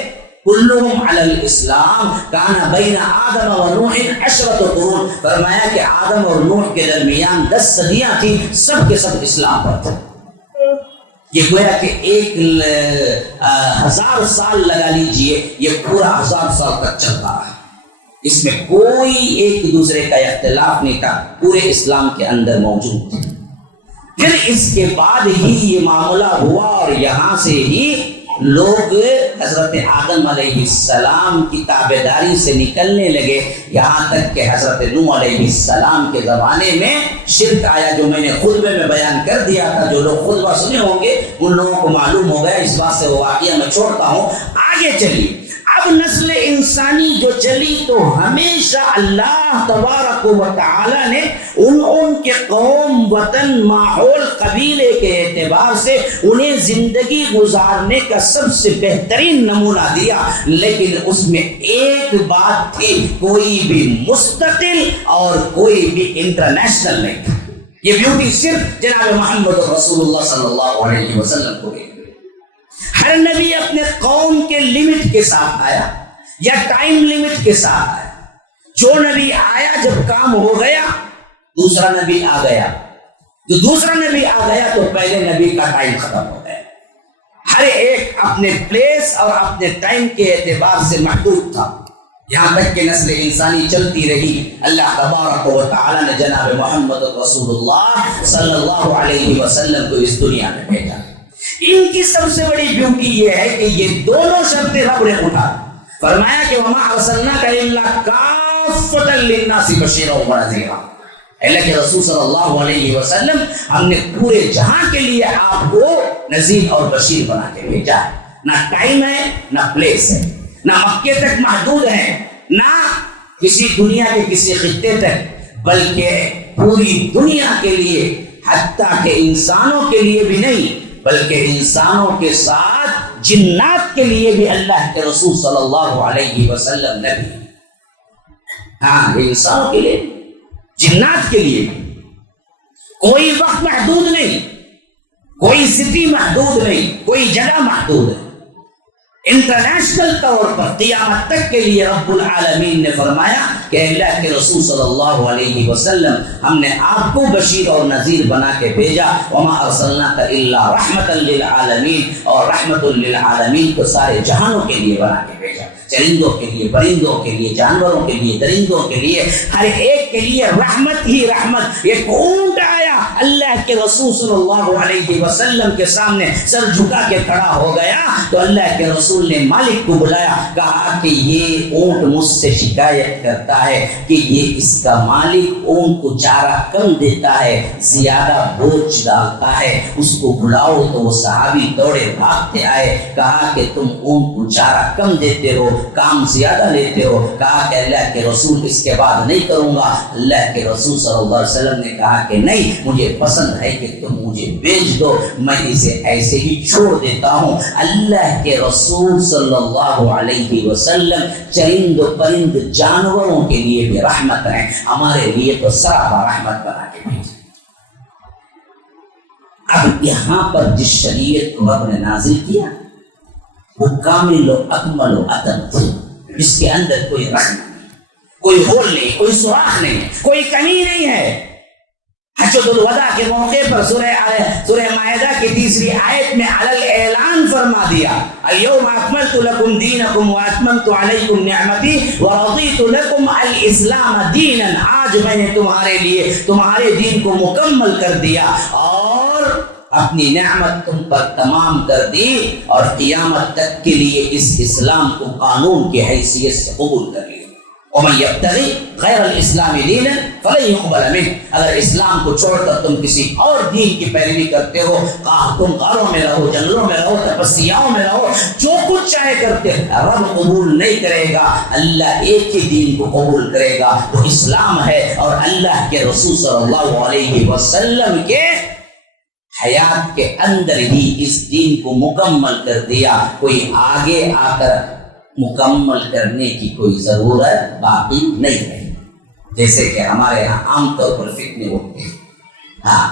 کلہم علی الاسلام کان بین آدم و نوح 10 قرون، فرمایا کہ آدم اور نوح کے درمیان 10 صدیاں تھی، سب کے سب اسلام پر تھے۔ یہ گویا کہ 1000 سال لگا لیجئے، یہ پورا 1000 سال تک چلتا رہا، اس میں کوئی ایک دوسرے کا اختلاف نہیں تھا، پورے اسلام کے اندر موجود تھے۔ پھر اس کے بعد ہی یہ معاملہ ہوا اور یہاں سے ہی لوگ حضرت آدم علیہ السلام کی تابعداری سے نکلنے لگے، یہاں تک کہ حضرت نوح علیہ السلام کے زمانے میں شرک آیا، جو میں نے خطبے میں بیان کر دیا تھا۔ جو لوگ خطبہ سنے ہوں گے ان لوگوں کو معلوم ہو گیا، اس بات سے وہ واقعہ میں چھوڑتا ہوں۔ آگے چلیے، اب نسل انسانی جو چلی تو ہمیشہ اللہ تبارک و تعالی نے ان کے قوم، وطن، ماحول، قبیلے کے اعتبار سے انہیں زندگی گزارنے کا سب سے بہترین نمونہ دیا، لیکن اس میں ایک بات تھی، کوئی بھی مستقل اور کوئی بھی انٹرنیشنل نہیں تھا۔ یہ بیوٹی صرف جناب محمد رسول اللہ صلی اللہ علیہ وسلم کو ہے۔ ہر نبی اپنے قوم کے لیمٹ کے ساتھ آیا یا ٹائم لیمٹ کے ساتھ آیا۔ جو نبی آیا جب کام ہو گیا دوسرا نبی آ گیا، تو دوسرا نبی آ گیا تو پہلے نبی کا ٹائم ختم ہو گیا۔ ہر ایک اپنے پلیس اور اپنے ٹائم کے اعتبار سے محدود تھا، یہاں تک کہ نسل انسانی چلتی رہی۔ اللہ تبارک و تعالی نے جناب محمد رسول اللہ صلی اللہ علیہ وسلم کو اس دنیا میں بھیجا۔ ان کی سب سے بڑی بیوٹی یہ ہے کہ یہ دونوں شرطیں رب نے اٹھا، فرمایا کہ وما ارسلناک الا کافۃ للناس بشیرا ونذیرا، اللہ کے رسول صلی اللہ علیہ وسلم ہم نے پورے جہاں کے لیے آپ کو نذیر اور بشیر بنا کے بھیجا ہے۔ نہ ٹائم ہے نہ پلیس ہے، نہ مکے تک محدود ہے، نہ کسی دنیا کے کسی خطے تک، بلکہ پوری دنیا کے لیے، حتیٰ کہ انسانوں کے لیے بھی نہیں بلکہ انسانوں کے ساتھ جنات کے لیے بھی اللہ کے رسول صلی اللہ علیہ وسلم نبی۔ ہاں، انسانوں کے لیے، جنات کے لیے بھی۔ کوئی وقت محدود نہیں، کوئی سٹی محدود نہیں، کوئی جگہ محدود ہے۔ انٹرنیشنل طور پر قیامت تک کے لیے رب العالمین نے فرمایا کہ اللہ کے رسول صلی اللہ علیہ وسلم ہم نے آپ کو بشیر اور نذیر بنا کے بھیجا، وما ارسلناک الا رحمتا للعالمین، اور رحمت للعالمین کو سارے جہانوں کے لیے بنا کے بھیجا، چرندوں کے لیے، پرندوں کے لیے، جانوروں کے لیے، درندوں کے لیے، ہر ایک کے لیے رحمت ہی رحمت۔ ایک اونٹ آیا اللہ کے رسول صلی اللہ علیہ وسلم کے سامنے سر جھکا کے کھڑا ہو گیا تو اللہ کے رسول نے مالک کو بلایا، کہا کہ یہ اونٹ مجھ سے شکایت کرتا ہے کہ یہ اس کا مالک اونٹ کو چارہ کم دیتا ہے، زیادہ بوجھ ڈالتا ہے، اس کو بلاؤ۔ تو وہ صحابی دوڑے بھاگتے آئے، کہا کہ تم اونٹ کو چارہ کم دیتے ہو، کام زیادہ لیتے ہو۔ کہا کہ اللہ کے رسول اس کے بعد نہیں کروں گا۔ اللہ کے رسول صلی اللہ علیہ وسلم نے کہا کہ نہیں، مجھے پسند ہے کہ تم مجھے بھیج دو، میں اسے ایسے ہی چھوڑ دیتا ہوں۔ اللہ کے رسول صلی اللہ علیہ وسلم چرند و پرند جانوروں کے لیے بھی رحمت ہے، ہمارے لیے تو سراپا رحمت بنا کے بھیجا۔ اب یہاں پر جس شریعت کو رب نے نازل کیا وہ کامل و اکمل و اتم تھی، جس کے اندر کوئی رحمت نہیں، کوئی ہول نہیں، کوئی سوراخ نہیں، کوئی کمی نہیں ہے۔ حجۃ الوداع کے موقع پر سورہ مائدہ کی 3 آیت میں علل اعلان فرما دیا، اليوم اکملت لکم دینکم واتممت علیکم نعمتی ورضیت لکم الاسلام دینا، آج میں نے تمہارے لیے تمہارے دین کو مکمل کر دیا اور اپنی نعمت تم پر تمام کر دی، اور قیامت تک کے لیے اس اسلام کو قانون کی حیثیت سے قبول کر لیا۔ وَمَن يَبْتَغِ غَيْرَ الْإِسْلَامِ دِينًا فَلَن يُقْبَلَ مِنْهُ، اگر اسلام کو چھوڑ کر تم کسی اور دین کی پیروی کرتے ہو، تم غاروں میں رہو، جنگلوں میں رہو، تپسیاؤں میں رہو، جو کچھ چاہے کرتے، رب قبول نہیں کرے گا۔ اللہ ایک ہی دین کو قبول کرے گا، وہ اسلام ہے، اور اللہ کے رسول صلی اللہ علیہ وسلم کے حیات کے اندر ہی اس دین کو مکمل کر دیا، کوئی آگے آ کر مکمل کرنے کی کوئی ضرورت باقی نہیں ہے۔ جیسے کہ ہمارے یہاں عام طور پر فتنے ہوتے ہیں، ہاں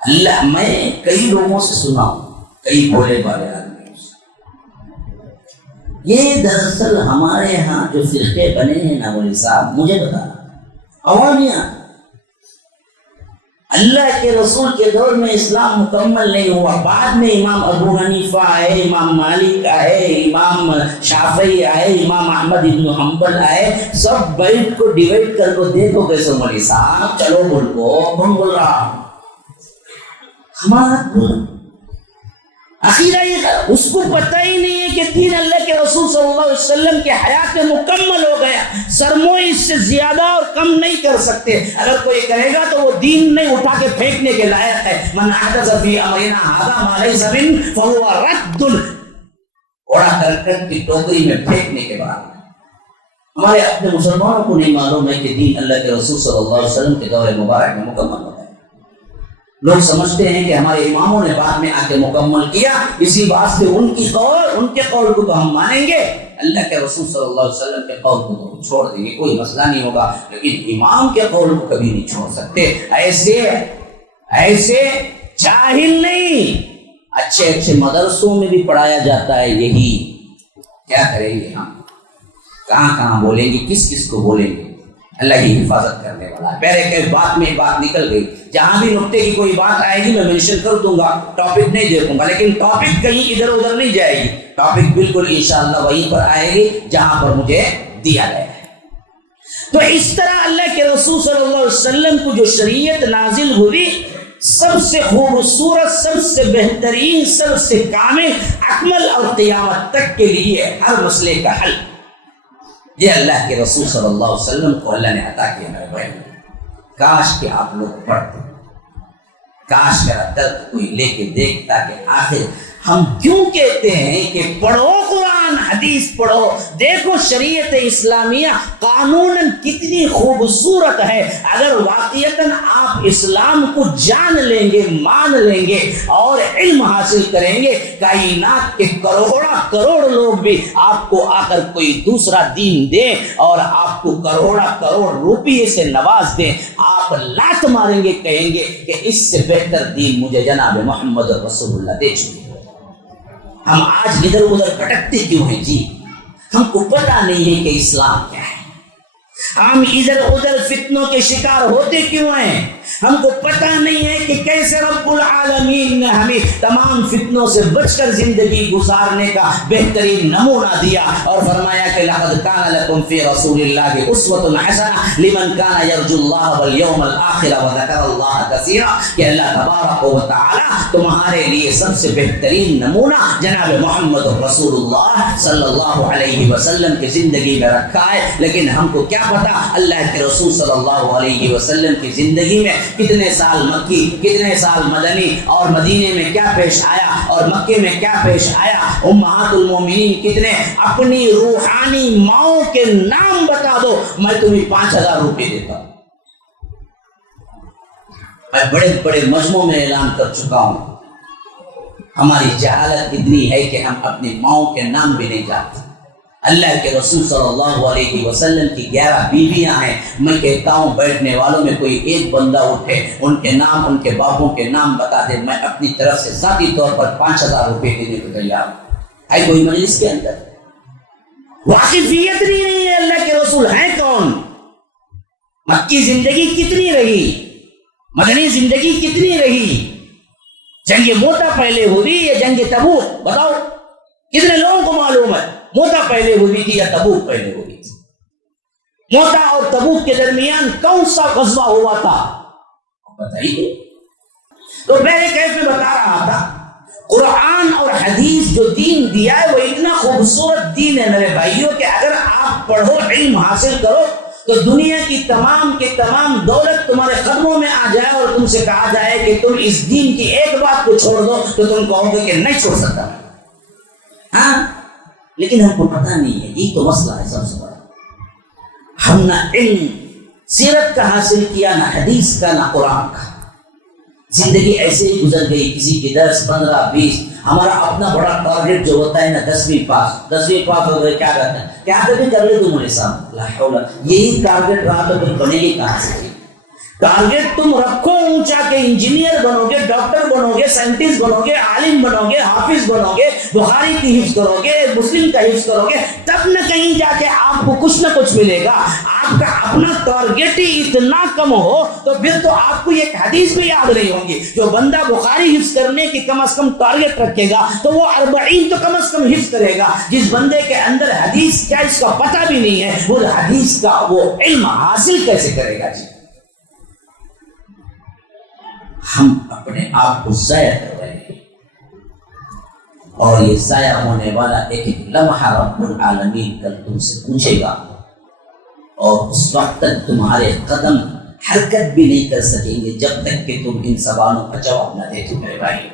اللہ، میں کئی لوگوں سے سنا ہوں، کئی بولے والے آدمیوں سے، یہ دراصل ہمارے یہاں جو فرقے بنے ہیں نا مولوی صاحب، مجھے بتانا عوامیہ، اللہ کے رسول کے دور میں اسلام مکمل نہیں ہوا، بعد میں امام ابو حنیفہ آئے، امام مالک آئے، امام شافعی آئے، امام احمد بن حنبل آئے، سب بیٹھ کو ڈیوائڈ کر کو دیکھو کیسے مولوی صاحب چلو بول کو کون بول رہا ہمارا بول عقیدہ یہ، اس کو پتہ ہی نہیں ہے کہ دین اللہ کے رسول صلی اللہ علیہ وسلم کے حیات میں مکمل ہو گیا، سرموئی اس سے زیادہ اور کم نہیں کر سکتے۔ اگر کوئی کہے گا تو وہ دین نہیں اٹھا کے پھینکنے کے لائق ہے۔ من احدث فی امرنا ھذا ما لیس منہ فہو رد، اڑا کرکٹ کی ٹوکری میں پھینکنے کے بعد۔ ہمارے اپنے مسلمانوں کو نہیں معلوم ہے کہ دین اللہ کے رسول صلی اللہ علیہ وسلم کے دور مبارک میں مکمل ہو گیا۔ لوگ سمجھتے ہیں کہ ہمارے اماموں نے بعد میں آ کے مکمل کیا، اسی بات سے ان کے قول کو تو ہم مانیں گے، اللہ کے رسول صلی اللہ علیہ وسلم کے قول کو تو چھوڑ دیں گے، کوئی مسئلہ نہیں ہوگا، لیکن امام کے قول کو کبھی نہیں چھوڑ سکتے۔ ایسے جاہل نہیں، اچھے مدرسوں میں بھی پڑھایا جاتا ہے یہی، کیا کریں گے ہم، کہاں بولیں گے، کس کو بولیں گے، اللہ کی حفاظت کرنے والا ہے. پہلے کہ بات میں بات نکل گئی, جہاں بھی نقطے کی کوئی بات آئے گی میں منشن کر دوں گا, ٹاپک نہیں دیکھوں گا, لیکن ٹاپک کہیں ادھر ادھر نہیں جائے گی, ٹاپک بالکل انشاءاللہ وہیں پر آئے گی جہاں پر مجھے دیا گیا ہے. تو اس طرح اللہ کے رسول صلی اللہ علیہ وسلم کو جو شریعت نازل ہوئی, سب سے خوبصورت, سب سے بہترین, سب سے کامل, اکمل اور قیامت تک کے لیے ہر مسئلے کا حل, یہ اللہ کے رسول صلی اللہ علیہ وسلم کو اللہ نے عطا کیا میرے بھائی. کاش کہ آپ لوگ پڑھتے, کاش میرا درد کوئی لے کے دیکھتا کہ آخر ہم کیوں کہتے ہیں کہ پڑھو قرآن حدیث پڑھو. دیکھو شریعت اسلامیہ قانوناً کتنی خوبصورت ہے. اگر واقعتاً آپ اسلام کو جان لیں گے, مان لیں گے اور علم حاصل کریں گے, کائنات کے کروڑا کروڑ لوگ بھی آپ کو آ کر کوئی دوسرا دین دیں اور آپ کو کروڑا کروڑ روپیے سے نواز دیں, آپ لات ماریں گے, کہیں گے کہ اس سے بہتر دین مجھے جناب محمد رسول اللہ دے چکے. ہم آج ادھر ادھر بھٹکتے کیوں ہیں جی؟ ہم کو پتہ نہیں ہے کہ اسلام کیا ہے. ہم ادھر ادھر فتنوں کے شکار ہوتے کیوں ہیں؟ ہم کو پتہ نہیں ہے کہ کیسے رب العالمین نے ہمیں تمام فتنوں سے بچ کر زندگی گزارنے کا بہترین نمونہ دیا اور فرمایا کہ لقد کان لکم فی رسول اللہ اسوۃ حسنہ لمن کان یرجو اللہ والیوم الآخر وذکر اللہ کثیرا, کہ اللہ تبارک و تعالی تمہارے لیے سب سے بہترین نمونہ جناب محمد رسول اللہ صلی اللہ علیہ وسلم کی زندگی میں رکھا ہے. لیکن ہم کو کیا پتا اللہ کے رسول صلی اللہ علیہ وسلم کی زندگی میں کتنے سال مکی, کتنے سال مدنی, اور مدینے میں کیا پیش آیا اور مکے میں کیا پیش آیا. امہات المومنین کتنے, اپنی روحانی ماؤں کے نام بتا دو, میں تمہیں 5000 روپے دیتا ہوں. میں بڑے بڑے مجموعوں میں اعلان کر چکا ہوں. ہماری جہالت اتنی ہے کہ ہم اپنی ماؤں کے نام بھی نہیں جانتے. اللہ کے رسول صلی اللہ علیہ وسلم کی 11 بیویاں ہیں. میں کہتا ہوں بیٹھنے والوں میں کوئی ایک بندہ اٹھے, ان کے نام, ان کے باپوں کے نام بتا دے, میں اپنی طرف سے ذاتی طور پر 5000 روپے دینے کو تیار ہوں. ہے کوئی مجلس کے اندر واقفیت نہیں ہے اللہ کے رسول ہیں کون, مکی زندگی کتنی رہی, مدنی زندگی کتنی رہی, جنگ موتا پہلے ہوئی یا جنگ تبوک؟ بتاؤ کتنے لوگوں کو معلوم ہے موتا پہلے ہوئی تھی یا تبوک پہلے ہوئی تھی؟ موتا اور تبوک کے درمیان کون سا غزوہ ہوا تھا بتائیے. تو پہلے کیسے بتا رہا تھا, قرآن اور حدیث جو دین دیا ہے وہ اتنا خوبصورت دین ہے میرے بھائیوں کہ اگر آپ پڑھو, علم حاصل کرو, تو دنیا کی تمام کے تمام دولت تمہارے قدموں میں آ جائے اور تم سے کہا جائے کہ تم اس دین کی ایک بات کو چھوڑ دو, تو تم کہو گے کہ نہیں چھوڑ سکتا. ہاں, لیکن ہم کو پتہ نہیں ہے. یہ تو مسئلہ ہے سب سے بڑا. ہم نہ علم سیرت کا حاصل کیا, نہ حدیث کا, نہ قرآن کا. زندگی ایسے ہی گزر گئی, کسی کی 10, 15, 20. ہمارا اپنا بڑا ٹارگیٹ جو ہوتا ہے نا 10ویں پاس ہو گئے, کیا کرتے ہیں, کیا کبھی کر لے تم ساتھ, لا حول. یہی ٹارگیٹ رہا تو پھر بنے گی کہاں سے؟ ٹارگیٹ تم رکھو اونچا کہ انجینئر بنو گے, ڈاکٹر بنو گے, سائنٹسٹ بنو گے, عالم بنو گے, حافظ بنو گے, بخاری کی حفظ کرو گے, مسلم کا حفظ کرو گے, تب نہ کہیں جا کے آپ کو کچھ نہ کچھ ملے گا. آپ کا اپنا ٹارگیٹ ہی اتنا کم ہو تو پھر تو آپ کو ایک حدیث بھی یاد نہیں ہوگی. جو بندہ بخاری حفظ کرنے کی کم از کم ٹارگیٹ رکھے گا تو وہ 40 تو کم از کم حفظ کرے گا. جس بندے کے اندر حدیث کیا اس کا پتہ بھی نہیں ہے, وہ حدیث کا وہ علم حاصل کیسے کرے گا؟ جی ہم اپنے آپ کو ضائع کر رہے ہیں, اور یہ ضائع ہونے والا ایک لمحہ رب العالمین کل تم سے پوچھے گا, اور اس وقت تک تمہارے قدم حرکت بھی نہیں کر سکیں گے جب تک کہ تم ان سوالوں کا جواب نہ دے. تو میرے بھائی,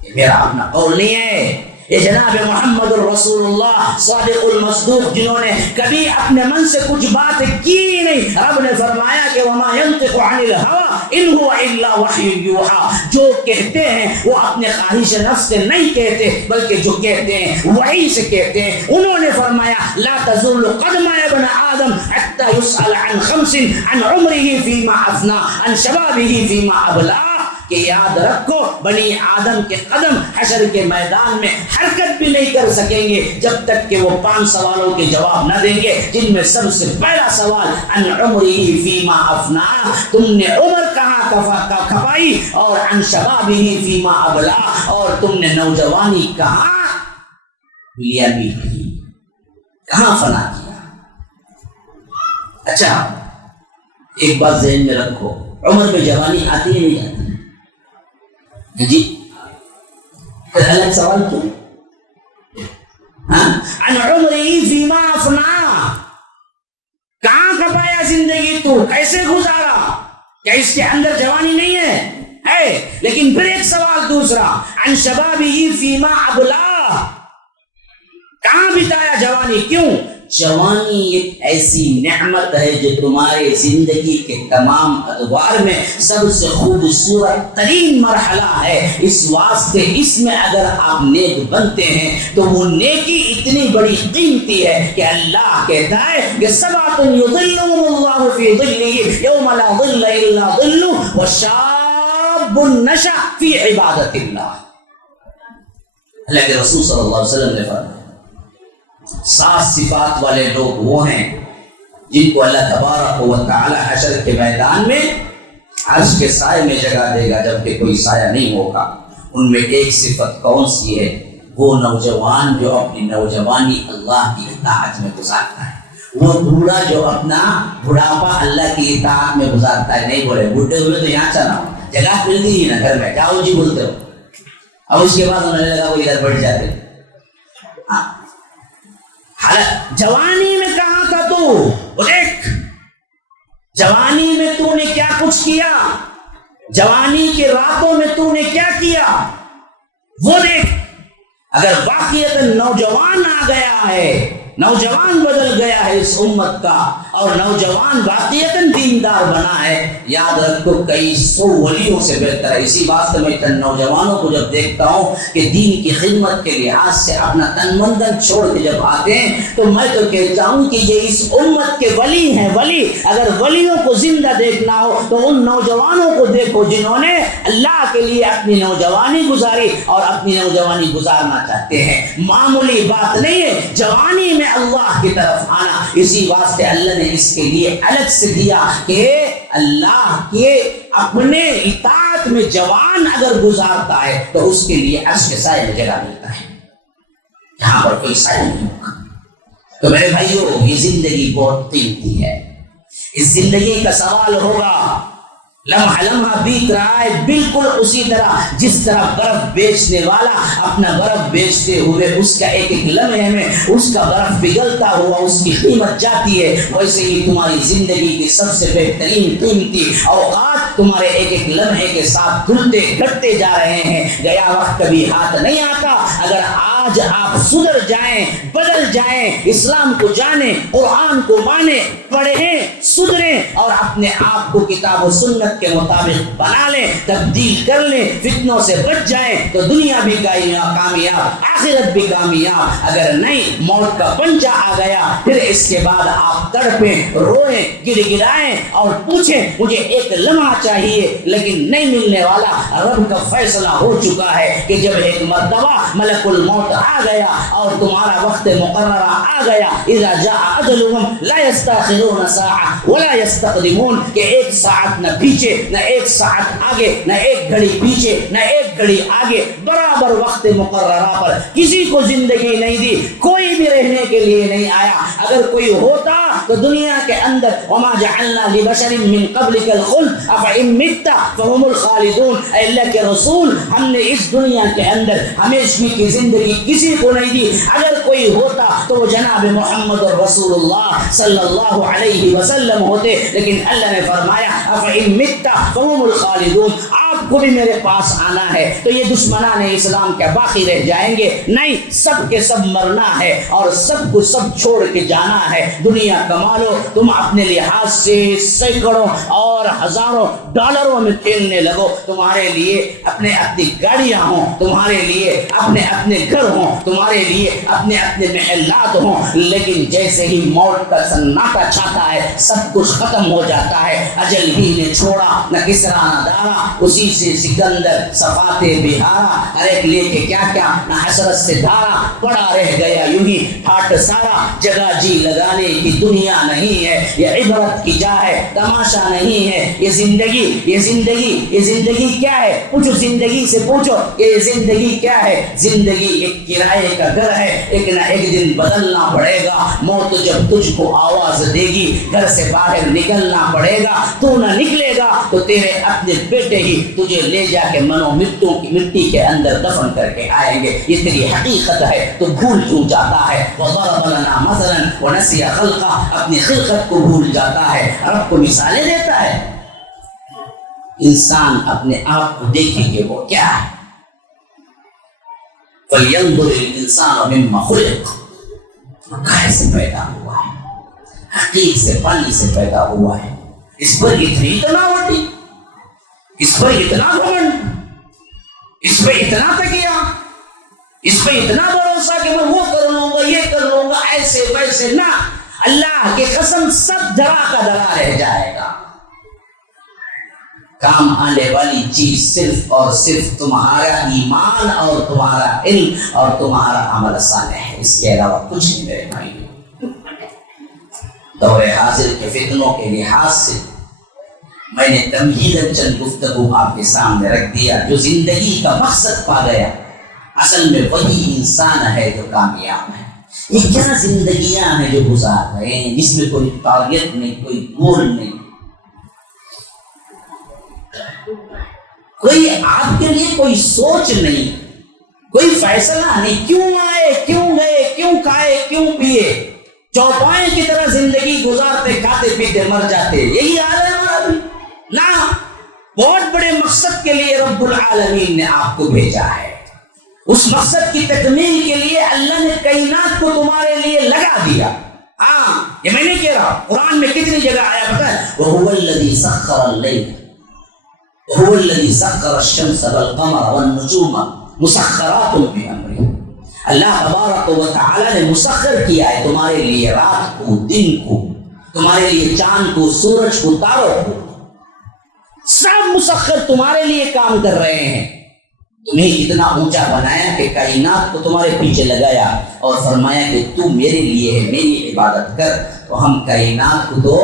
یہ میرا اپنا قول نہیں ہے, یہ جناب محمد الرسول اللہ صادق المصدوق جنہوں نے کبھی اپنے من سے کچھ بات کی نہیں. رب نے فرمایا کہ وما ينطق عن الهوى ان هو الا وحی یوحى, جو کہتے ہیں وہ اپنے خواہش نفس سے نہیں کہتے بلکہ جو کہتے ہیں وحی سے کہتے ہیں. انہوں نے فرمایا لا تزول قدم ابن آدم حتى يسأل عن 5 عن عمره فيما افنى عن شبابه فيما ابلى, کہ یاد رکھو بنی آدم کے قدم حشر کے میدان میں حرکت بھی نہیں کر سکیں گے جب تک کہ وہ 5 سوالوں کے جواب نہ دیں گے، جن میں سب سے پہلا سوال عن عمرہ فیما افنا، تم نے عمر کہاں کھپائی، اور عن شبابہ فیما ابلا، اور تم نے نوجوانی کہاں لیا بھی کہاں فنا کیا۔ اچھا ایک بات ذہن میں رکھو، عمر میں جوانی آتی ہے نہیں آتی؟ جی پھر الگ سوال کیوں؟ عن عمرہ فیما افنا، کہاں کھپایا زندگی تو، کیسے گزارا، کیا اس کے اندر جوانی نہیں ہے؟ لیکن پھر ایک سوال دوسرا، عن شبابہ فیما ابلا، کہاں بتایا جوانی؟ کیوں؟ جوانی ایک ایسی نعمت ہے جو تمہارے زندگی کے تمام ادوار میں سب سے خوبصورت ترین مرحلہ ہے، اس واسطے اس میں اگر آپ نیک بنتے ہیں تو وہ نیکی اتنی بڑی قیمتی ہے کہ اللہ کہتا ہے کہ سبعۃ یظلهم اللہ فی ظلہ یوم لا ظل الا ظلہ وشاب نشأ فی عبادت اللہ۔ اللہ کے رسول صلی اللہ علیہ وسلم نے فرمایا 7 صفات والے لوگ وہ ہیں جن کو اللہ تبارک و تعالی حشر کے میدان میں عرش کے سائے میں جگہ دے گا جبکہ کوئی سایہ نہیں ہوگا۔ ان میں ایک صفت کون سی ہے؟ وہ نوجوان جو اپنی نوجوانی اللہ کی اطاعت میں گزارتا ہے، وہ بوڑھا جو اپنا بڑھاپا اللہ کی اطاعت میں گزارتا ہے۔ نہیں بولے بوڑھے ہوئے تو یہاں چلا ہو، جگہ ملتی ہی نا گھر میں، جاؤ جی بولتے ہو، اب اس کے بعد انہوں نے لگا وہ ادھر بڑھ جاتے۔ جوانی میں کہاں تھا تو؟ دیکھ جوانی میں تو نے کیا کچھ کیا، جوانی کے راتوں میں تو نے کیا کیا وہ دیکھ۔ اگر واقعیت نوجوان آ گیا ہے، نوجوان بدل گیا ہے اس امت کا، اور نوجوان واقعیت دیندار بنا ہے، یاد رکھو کئی 100 ولیوں سے بہتر ہے۔ اسی واسطے میں تن نوجوانوں کو جب دیکھتا ہوں کہ دین کی خدمت کے لحاظ سے اپنا تن من دھن چھوڑ کے جب آتے ہیں تو میں تو کہتا ہوں کہ یہ اس امت کے ولی ہیں، ولی۔ اگر ولیوں کو زندہ دیکھنا ہو تو ان نوجوانوں کو دیکھو جنہوں نے اللہ کے لیے اپنی نوجوانی گزاری اور اپنی نوجوانی گزارنا چاہتے ہیں۔ معمولی بات نہیں ہے جوانی میں اللہ کی طرف آنا، اسی واسطے اللہ نے اس کے لیے الگ سے دیا کہ اللہ کے اپنے اطاعت میں جوان اگر گزارتا ہے تو اس کے لیے عرش کے سائے میں جگہ ملتا ہے، یہاں پر کوئی سایہ نہیں ہوگا۔ تو میرے بھائیو یہ زندگی بہت قیمتی ہے، اس زندگی کا سوال ہوگا، لمحہ لمحہ بیت رہا ہے بالکل اسی طرح جس طرح برف بیچنے والا اپنا برف بیچتے ہوئے اس کا ایک ایک لمحے میں اس کا برف پگھلتا ہوا اس کی قیمت جاتی ہے، ویسے ہی تمہاری زندگی کی سب سے بہترین قیمتی اوقات تمہارے ایک ایک لمحے کے ساتھ دھلتے گھٹتے جا رہے ہیں، گیا وقت کبھی ہاتھ نہیں آتا۔ اگر آج آپ سدھر جائیں، بدل جائیں، اسلام کو جانیں، قرآن کو مانیں، پڑھیں، سدھریں اور اپنے آپ کو کتاب و سنت کے مطابق بنا لیں، تبدیل کر لیں، فتنوں سے بچ جائیں تو دنیا بھی کامیاب، آخرت بھی کامیاب۔ اگر نہیں موت کا پنجہ آ گیا پھر اس کے بعد آپ تڑپیں، روئیں، گر گرائیں اور پوچھیں مجھے ایک لمحہ چاہیے لیکن نہیں ملنے والا۔ رب کا فیصلہ ہو چکا ہے کہ جب ایک مرتبہ ملک الموت آ گیا اور تمہارا وقت مقررہ آ گیا، اذا جاء اجلهم لا يستأخرون ساعة ولا يستقدمون، کہ ایک ساعت نہ پیچھے نہ ایک ساعت آگے نہ ایک گھڑی پیچھے نہ ایک گھڑی آگے، برابر وقت مقررہ پر۔ کسی کو زندگی نہیں دی، کوئی بھی رہنے کے لیے نہیں آیا۔ اگر کوئی ہوتا تو دنیا کے اندر وما جعلنا لبشر من قبلك الخلد افإن مت فهم الخالدون، اے اللہ کے رسول ہم نے اس دنیا کے اندر ہمیشگی کی زندگی کسی کو نہیں دی، اگر کوئی ہوتا تو وہ جناب محمد رسول اللہ صلی اللہ علیہ وسلم ہوتے، لیکن اللہ نے فرمایا افإن مت فهم الخالدون، آپ کو بھی میرے پاس آنا ہے تو یہ دشمنان اسلام کیا باقی رہ جائیں گے؟ نہیں، سب کے سب مرنا ہے اور سب کو سب چھوڑ کے جانا ہے۔ دنیا کما لو، تم اپنے لحاظ سے سینکڑوں اور اور ہزاروں ڈالروں میں کھیلنے لگو. تمہارے لیے اپنے اپنی گاڑیاں ہوں, تمہارے لیے اپنے اپنے گھر ہوں, تمہارے لیے اپنے اپنے محلات ہوں, لیکن جیسے ہی موت کا سناٹا چھاتا ہے سب کچھ ختم ہو جاتا ہے. اجل ہی نے چھوڑا نہ کسرا نہ دارا, اسی سے سکندر صفاتے بہارا, ہر ایک لے کے کیا کیا نہ حسرت سے دھارا, پڑا رہ گیا یوں ہی ٹھاٹ سارا. جگہ جی لگانے کی دنیا نہیں ہے, یہ عبرت کی جا ہے, تماشا نہیں ہے. یہ زندگی کیا ہے؟ پوچھو زندگی سے, پوچھو یہ زندگی کیا ہے. زندگی ایک کرائے کا گھر ہے, ایک نہ ایک دن بدلنا پڑے گا. موت جب تجھ کو آواز دے گی گھر سے باہر نکلنا پڑے گا. تو نہ نکلے گا تو تیرے اپنے بیٹے ہی تجھے لے جا کے منو مٹی کے اندر دفن کر کے آئیں گے. یہ تیری حقیقت ہے تو بھول کیوں جاتا ہے؟ وضرب لنا مثلا ونسی خلقہ, اپنی خلقت کو بھول جاتا ہے, رب کو مثالیں دیتا ہے. انسان اپنے آپ کو دیکھیں گے وہ کیا ہے. فَلْيَنْظُرِ الْإِنسَانُ مِمَّا خُلِقَ, کائے سے پیدا ہوا ہے, حقیق سے پانی سے پیدا ہوا ہے. اس پر اتنی تناوٹی, اس پر اتنا گھمنڈ, اس پہ اتنا تکیہ, اس پہ اتنا بھروسہ کہ میں وہ کر لوں گا, یہ کر لوں گا, ایسے ویسے. نہ, اللہ کی قسم سب درا کا درا رہ جائے گا. کام آنے والی چیز صرف اور صرف تمہارا ایمان اور تمہارا علم اور تمہارا عمل صالح ہے, اس کے علاوہ کچھ نہیں میرے بھائی. دور حاضر کے فتنوں کے لحاظ سے میں نے تمہیداً چند گفتگو آپ کے سامنے رکھ دیا. جو زندگی کا مقصد پا گیا اصل میں وہی انسان ہے جو کامیاب ہے. یہ کیا زندگیاں ہیں جو گزار رہے ہیں جس میں کوئی ٹارگیٹ نہیں, کوئی گول نہیں, کوئی آپ کے لیے کوئی سوچ نہیں, کوئی فیصلہ نہیں. کیوں آئے, کیوں گئے, کیوں کھائے, کیوں پیے, چوپائے کی طرح زندگی گزارتے کھاتے پیتے مر جاتے. یہی حال ہے ہمارا بھی. نہ, بہت بڑے مقصد کے لیے رب العالمین نے آپ کو بھیجا ہے. اس مقصد کی تکمیل کے لیے اللہ نے کائنات کو تمہارے لیے لگا دیا. ہاں, یہ میں نہیں کہہ رہا, قرآن میں کتنی جگہ آیا پتہ ہے, وَهُوَ الَّذِي سَخَّرَ اللَّيْلَ وَهُوَ الَّذِي سَخَّرَ الشَّمْسَ وَالْقَمَرَ وَالنُّجُومَ مُسَخَّرَاتٌ بِأَمْرِهِ. اللہ تبارک و تعالی نے مسخر کیا ہے تمہارے لیے رات کو, دن کو, تمہارے لیے چاند کو, سورج کو, تاروں کو, سب مسخر تمہارے لیے کام کر رہے ہیں. تمہیں اتنا اونچا بنایا کہ کائنات کو تمہارے پیچھے لگایا اور فرمایا کہ تو میرے لیے ہے, میری عبادت کر. تو ہم کائنات کو تو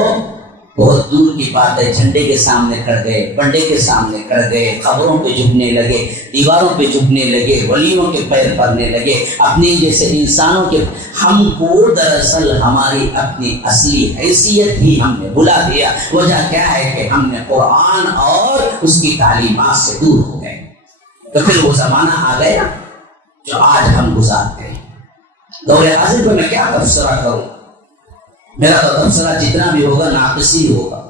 بہت دور کی بات ہے, جھنڈے کے سامنے کھڑ گئے, پنڈے کے سامنے کھڑ گئے, قبروں پہ جھکنے لگے, دیواروں پہ جھکنے لگے, ولیوں کے پیر پڑنے لگے, اپنے جیسے انسانوں کے. ہم کو دراصل ہماری اپنی اصلی حیثیت ہی ہم نے بلا دیا. وجہ کیا ہے کہ ہم نے قرآن اور اس کی تعلیمات سے دور ہو گئے. تو پھر وہ زمانہ آ گیا جو آج ہم گزارتے ہیں. دور حاضر پہ میں کیا تبصرہ کروں, میرا تو تبصرہ جتنا بھی ہوگا ناقصی ہوگا,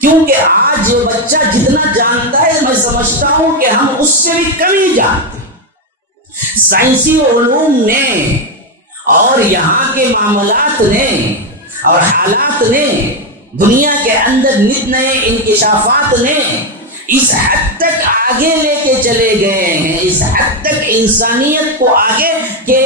کیونکہ آج بچہ جتنا جانتا ہے میں سمجھتا ہوں کہ ہم اس سے بھی کم ہی جانتے ہیں. سائنسی علوم نے اور یہاں کے معاملات نے اور حالات نے, دنیا کے اندر نت نئے انکشافات نے اس حد تک آگے لے کے چلے گئے ہیں, اس حد تک انسانیت کو آگے کہ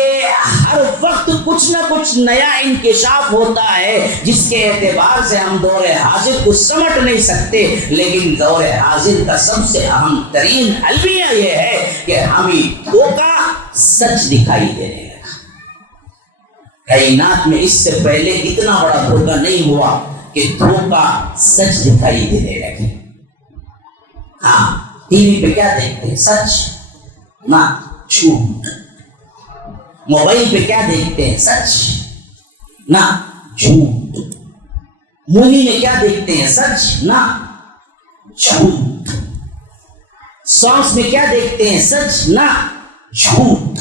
ہر وقت کچھ نہ کچھ نیا انکشاف ہوتا ہے جس کے اعتبار سے ہم دور حاضر کو سمجھ نہیں سکتے. لیکن دور حاضر کا سب سے اہم ترین المیہ یہ ہے کہ ہمیں دھوکہ سچ دکھائی دینے لگا. کائنات میں اس سے پہلے اتنا بڑا دھوکہ نہیں ہوا کہ دھوکہ سچ دکھائی دینے لگی. ہاں, ٹی وی پہ کیا دیکھتے ہیں, سچ نہ جھوٹ. موبائل پہ کیا دیکھتے ہیں, سچ نہ جھوٹ. مووی میں کیا دیکھتے ہیں, سچ نہ جھوٹ. سانگس میں کیا دیکھتے ہیں, سچ نہ جھوٹ.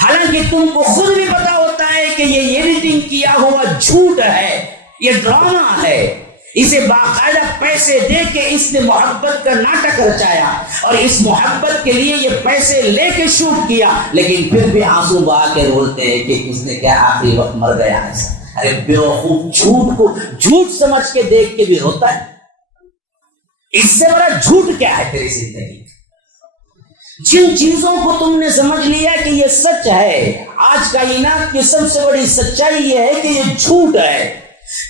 حالانکہ تم کو خود بھی پتا ہوتا ہے کہ یہ ایڈیٹنگ کیا ہوا جھوٹ ہے, یہ ڈرامہ ہے, اسے باقاعدہ پیسے دے کے اس نے محبت کا ناٹک رچایا اور اس محبت کے لیے یہ پیسے لے کے شوٹ کیا, لیکن پھر بھی آنسو بہا کے رولتے ہیں کہ اس نے کیا آخری وقت مر گیا ایسا. ارے بیوقوف, جھوٹ کو جھوٹ سمجھ کے دیکھ کے بھی روتا ہے. اس سے بڑا جھوٹ کیا ہے تیری زندگی؟ جن چیزوں کو تم نے سمجھ لیا کہ یہ سچ ہے، آج کائنات کی سب سے بڑی سچائی یہ ہے کہ یہ جھوٹ ہے۔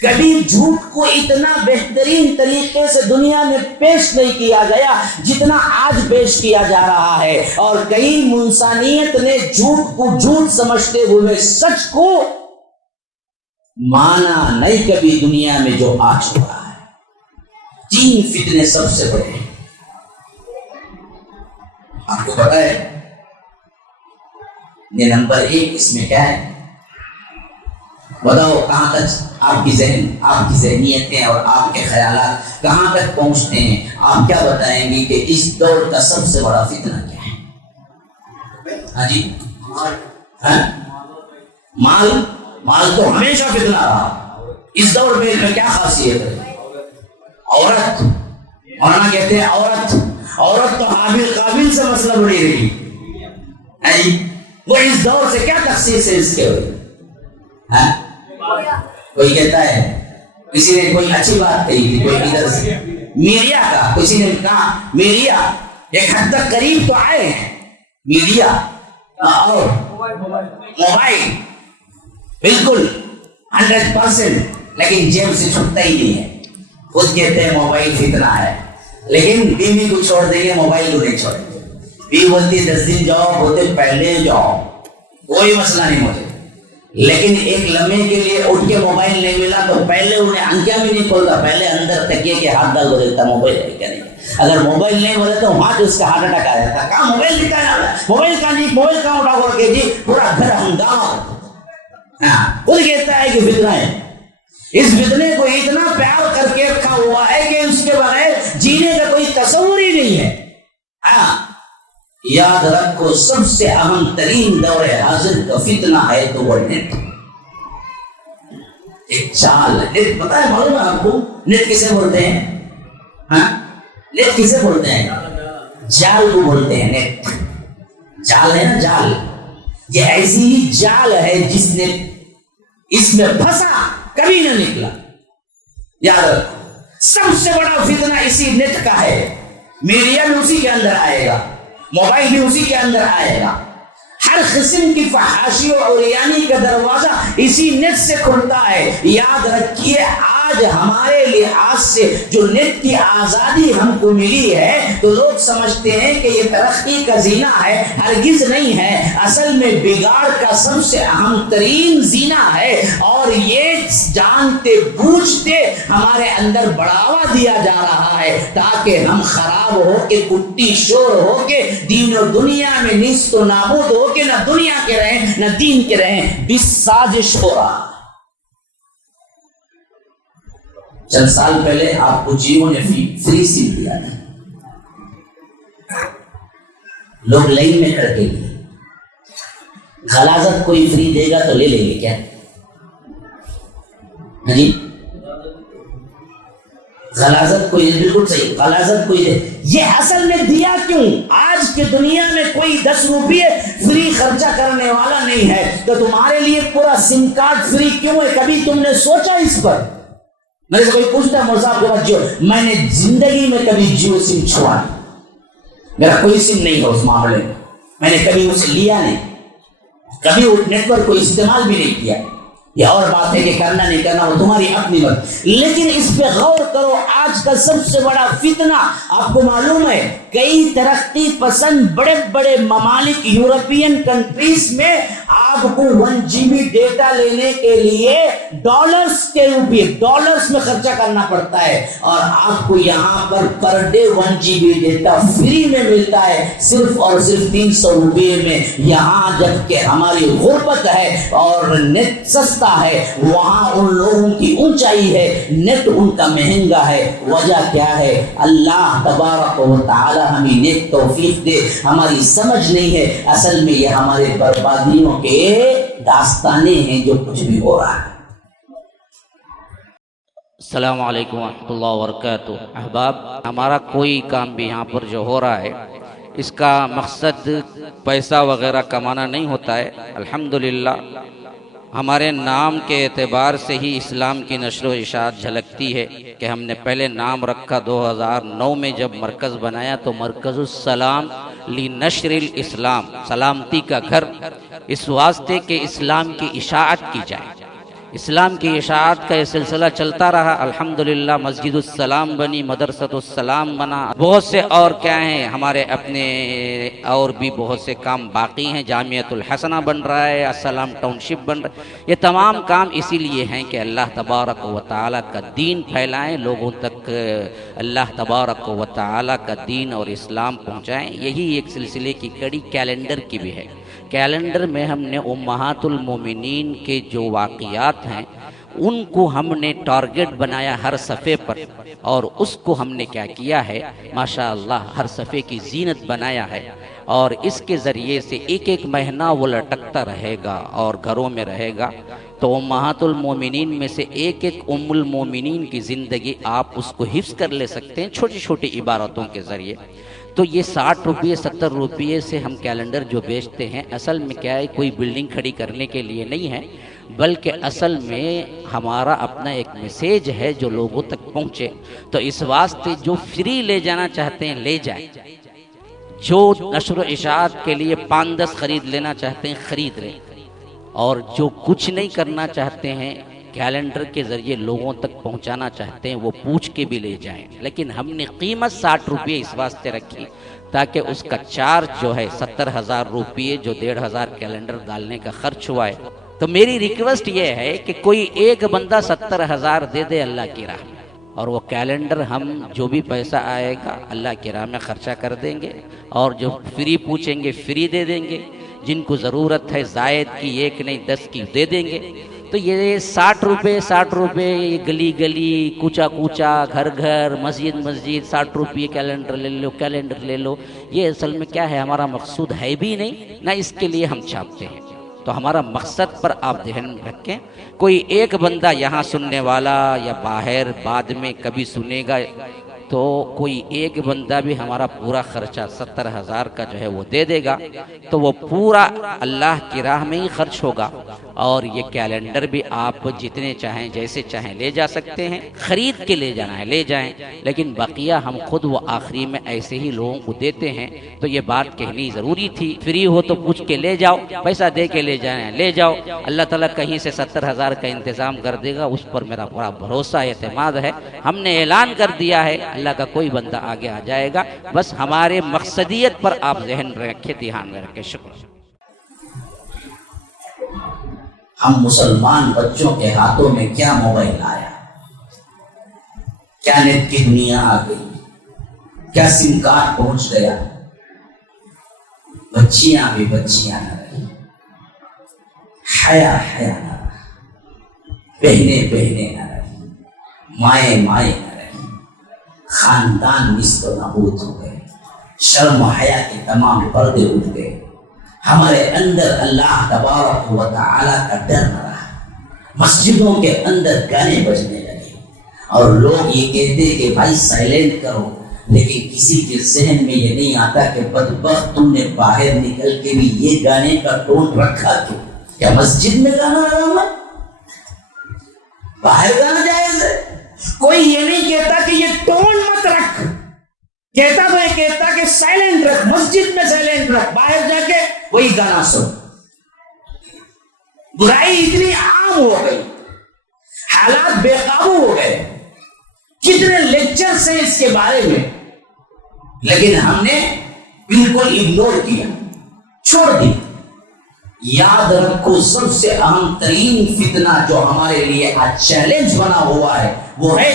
کبھی جھوٹ کو اتنا بہترین طریقے سے دنیا میں پیش نہیں کیا گیا جتنا آج پیش کیا جا رہا ہے، اور کئی انسانیت نے جھوٹ کو جھوٹ سمجھتے ہوئے سچ کو مانا نہیں کبھی دنیا میں جو آج ہو رہا ہے۔ 3 فتنے سب سے بڑے ہیں، آپ کو پتا ہے؟ یہ نمبر 1 اس میں کیا ہے؟ بتاؤ کہاں تک آپ کی ذہنیتیں اور آپ کے خیالات کہاں تک پہنچتے ہیں؟ آپ کیا بتائیں گے کہ اس دور کا سب سے بڑا فتنہ کیا ہے؟ ہاں جی، مال تو ہمیشہ فتنہ رہا، اس دور میں کیا خاصیت ہے؟ عورت، مولانا کہتے ہیں عورت تو حابیل قابل سے مسئلہ بڑی رہی، وہ اس دور سے کیا تخصیص ہے اس کے ہوئے؟ کوئی کہتا ہے، کسی نے کوئی اچھی بات کہی تھی، کوئی ادھر سے میڈیا کا، کسی نے کہا میڈیا ایک حد تک قریب تو آئے ہیں، میڈیا اور موبائل بالکل 100%، لیکن جیب سے چھٹتا ہی نہیں ہے۔ خود کہتے ہیں موبائل فتنہ ہے، لیکن بیوی کو چھوڑ دیں گے، موبائل کو نہیں چھوڑیں گے۔ بیوی بولتی 10 دن جاؤ، بولتے پہلے جاؤ، کوئی مسئلہ نہیں مجھے، لیکن ایک لمحے کے لیے اٹھ کے موبائل نہیں ملا تو پہلے انہیں آنکھیں بھی نہیں کھولتا، پہلے اندر تکیے کے ہاتھ ڈال کو دیکھتا موبائل ہے کیا نہیں۔ اگر موبائل نہیں بولے تو وہاں اس کا ہارٹ اٹیک آ جاتا، کہاں موبائل دکھایا، موبائل کہاں جی، موبائل کہاں اٹھا کر کے جی پورا گھر ہنگامہ۔ خود کہتا ہے کہ فتنہ ہے، اس فتنے کو اتنا پیار کر کے رکھا ہوا ہے کہ اس کے بغیر جینے کا کوئی تصور ہی نہیں ہے۔ یاد رکھو، سب سے اہم ترین دور حاضر کا فتنہ ہے تو وہ نیٹ، ایک چال ہے۔ نیٹ پتا ہے، معلوم ہے آپ کو نیٹ کسے بولتے ہیں؟ نیٹ کسے بولتے ہیں؟ جال کو بولتے ہیں۔ نیٹ جال ہے نا، جال، یہ ایسی ہی جال ہے جس نے اس میں پھنسا کبھی نہ نکلا۔ یاد رکھو، سب سے بڑا فتنہ اسی نیٹ کا ہے۔ میڈیا بھی اسی کے اندر آئے گا، موبائل بھی اسی کے اندر آئے گا، ہر قسم کی فحاشی اور عریانی کا دروازہ اسی نیٹ سے کھلتا ہے۔ یاد رکھیے، آج ہمارے لحاظ سے جو نیٹ کی آزادی ہم کو ملی ہے تو لوگ سمجھتے ہیں کہ یہ ترقی کا زینہ ہے، ہرگز نہیں ہے۔ اصل میں بگاڑ کا سب سے اہم ترین زینہ ہے، اور یہ جانتے بوجھتے ہمارے اندر بڑھاوا دیا جا رہا ہے تاکہ ہم خراب ہو کے کٹی شور ہو کے دین و دنیا میں نیست و نابود ہو کہ نہ دنیا کے رہیں نہ دین کے رہیں۔ بھی سازش ہو رہا۔ چند سال پہلے آپ کو جیو نے فری سم دیا تھا، لوگ لائن میں کر کے لیے، غلاظت کوئی فری دے گا تو لے لیں گے کیا؟ جی، غلاظت کوئی، بالکل صحیح، غلاظت کوئی دے۔ یہ اصل میں دیا کیوں؟ آج کی دنیا میں کوئی 10 روپے فری خرچہ کرنے والا نہیں ہے، تو تمہارے لیے پورا سم کارڈ فری کیوں ہے؟ کبھی تم نے سوچا اس پر؟ میرے سے کوئی پوچھتا ہے موزاب کے بعد جیو، میں نے زندگی میں کبھی جیو سم چھوڑا نہیں، میرا کوئی سم نہیں ہے اس معاملے میں نے کبھی اسے لیا نہیں، کبھی وہ نیٹ ورک کو استعمال بھی نہیں کیا۔ یہ اور بات ہے کہ کرنا نہیں کرنا وہ تمہاری اپنی بات، لیکن اس پہ غور کرو۔ آج کا سب سے بڑا فتنہ آپ کو معلوم ہے، کئی ترقی پسند بڑے بڑے ممالک یورپین کنٹریز میں آپ کو 1 GB ڈیٹا لینے کے لیے ڈالرز میں خرچہ کرنا پڑتا ہے، اور آپ کو یہاں per day 1 GB data free میں ملتا ہے، صرف اور صرف 300 روپے میں۔ یہاں جبکہ ہماری غربت ہے اور نیٹ سستا ہے، وہاں ان لوگوں کی اونچائی ہے، نیٹ ان کا مہنگا ہے۔ وجہ کیا ہے؟ اللہ تبارک و تعالی ہمیں نیک توفیق دے، ہماری سمجھ نہیں ہے، اصل میں یہ ہمارے بربادیوں کے داستانے ہیں جو کچھ بھی ہو رہا ہے۔ السلام علیکم ورحمۃ اللہ وبرکاتہ۔ احباب، ہمارا کوئی کام بھی یہاں پر جو ہو رہا ہے اس کا مقصد پیسہ وغیرہ کمانا نہیں ہوتا ہے۔ الحمدللہ ہمارے نام کے اعتبار سے ہی اسلام کی نشر و اشاعت جھلکتی ہے کہ کہ ہم نے پہلے نام رکھا 2009 میں جب مرکز بنایا تو مرکز السلام لنشر الاسلام، سلامتی کا گھر، اس واسطے کہ اسلام کی اشاعت کی جائے۔ اسلام کی اشاعت کا یہ سلسلہ چلتا رہا، الحمدللہ مسجد السلام بنی، مدرسۃ السلام بنا، بہت سے اور کیا ہیں ہمارے اپنے اور بھی بہت سے کام باقی ہیں، جامعۃ الحسنہ بن رہا ہے، السلام ٹاؤن شپ بن رہا ہے۔ یہ تمام کام اسی لیے ہیں کہ اللہ تبارک و تعالیٰ کا دین پھیلائیں، لوگوں تک اللہ تبارک و تعالیٰ کا دین اور اسلام پہنچائیں۔ یہی ایک سلسلے کی کڑی کیلنڈر کی بھی ہے۔ کیلنڈر میں ہم نے امہات المومنین کے جو واقعات ہیں ان کو ہم نے ٹارگٹ بنایا ہر صفحے پر، اور اس کو ہم نے کیا کیا ہے، ماشاءاللہ ہر صفحے کی زینت بنایا ہے، اور اس کے ذریعے سے ایک ایک مہینہ وہ لٹکتا رہے گا اور گھروں میں رہے گا۔ تو امہات المومنین میں سے ایک ایک ام المومنین کی زندگی آپ اس کو حفظ کر لے سکتے ہیں چھوٹی چھوٹی عبارتوں کے ذریعے۔ تو یہ 60 روپے 70 روپے سے ہم کیلنڈر جو بیچتے ہیں، اصل میں کیا ہے، کوئی بلڈنگ کھڑی کرنے کے لیے نہیں ہے، بلکہ اصل میں ہمارا اپنا ایک میسیج ہے جو لوگوں تک پہنچے۔ تو اس واسطے جو فری لے جانا چاہتے ہیں لے جائیں، جو نشر و اشاعت کے لیے 5-10 خرید لینا چاہتے ہیں خرید لیں، اور جو کچھ نہیں کرنا چاہتے ہیں کیلنڈر کے ذریعے لوگوں تک پہنچانا چاہتے ہیں وہ پوچھ کے بھی لے جائیں۔ لیکن ہم نے قیمت 60 روپے اس واسطے رکھی تاکہ اس کا چارج جو ہے 70,000 روپے جو 1,500 کیلنڈر ڈالنے کا خرچ ہوا ہے۔ تو میری ریکویسٹ یہ ہے کہ کوئی ایک بندہ 70,000 دے دے اللہ کی راہ میں، اور وہ کیلنڈر ہم جو بھی پیسہ آئے گا اللہ کی راہ میں خرچہ کر دیں گے، اور جو فری پوچھیں گے فری دے دیں گے، جن کو ضرورت ہے زائد کی 1 نہیں 10 کی دے دیں گے۔ تو یہ 60 روپے گلی گلی، کوچا کوچا، گھر گھر، مسجد مسجد، 60 روپے کیلنڈر لے لو، یہ اصل میں کیا ہے، ہمارا مقصود ہے بھی نہیں، نہ اس کے لیے ہم چھاپتے ہیں۔ تو ہمارا مقصد پر آپ ذہن میں رکھیں، کوئی ایک بندہ یہاں سننے والا یا باہر بعد میں کبھی سنے گا، تو کوئی ایک بندہ بھی ہمارا پورا خرچہ 70,000 کا جو ہے وہ دے دے گا، تو وہ پورا اللہ کی راہ میں ہی خرچ ہوگا۔ اور یہ کیلنڈر بھی آپ جتنے چاہیں جیسے چاہیں لے جا سکتے ہیں، خرید کے لے جانا ہے لے جائیں، لیکن بقیہ ہم خود وہ آخری میں ایسے ہی لوگوں کو دیتے ہیں۔ تو یہ بات کہنی ضروری تھی، فری ہو تو پوچھ کے لے جاؤ، پیسہ دے کے لے جائیں لے جاؤ، اللہ تعالیٰ کہیں سے 70,000 کا انتظام کر دے گا، اس پر میرا بڑا بھروسہ اعتماد ہے۔ ہم نے اعلان کر دیا ہے، اللہ کا کوئی بندہ آگے آ جائے گا، بس ہمارے مقصدیت پر آپ ذہن رکھیں، دھیان میں رکھیں۔ شکریہ۔ ہم مسلمان بچوں کے ہاتھوں میں کیا موبائل آیا، کیا نیٹ کی دنیا آ گئی، کیا سم کارڈ پہنچ گیا، بچیاں بھی بچیاں نہ رہی، حیا نہ رہی، بہنیں نہ رہی، مائیں نہ رہی، خاندان نصف و نابود ہو گئے، شرم و حیا کے تمام پردے اٹھ گئے، ہمارے اندر اللہ تبارک و تعالیٰ کا ڈر نہ رہا، مسجدوں کے اندر گانے بجنے لگے، اور لوگ یہ کہتے کہ بھائی سائلنٹ کرو، لیکن کسی کے ذہن میں یہ نہیں آتا کہ بدبخت تم نے باہر نکل کے بھی یہ گانے کا ٹون رکھا کیوں؟ کیا مسجد میں گانا حرام ہے؟ باہر گانا جائز ہے؟ کوئی یہ نہیں کہتا کہ یہ ٹون مت رکھ، کہتا تو یہ کہتا کہ سائلنٹ رکھ، مسجد میں سائلنٹ رکھ، باہر جا کے وہی گانا سن۔ برائی اتنی عام ہو گئی، حالات بے قابو ہو گئے، کتنے لیکچرز ہیں اس کے بارے میں، لیکن ہم نے بالکل اگنور کیا، چھوڑ دی۔ یاد رکھو سب سے اہم ترین فتنہ جو ہمارے لیے آج چیلنج بنا ہوا ہے وہ ہے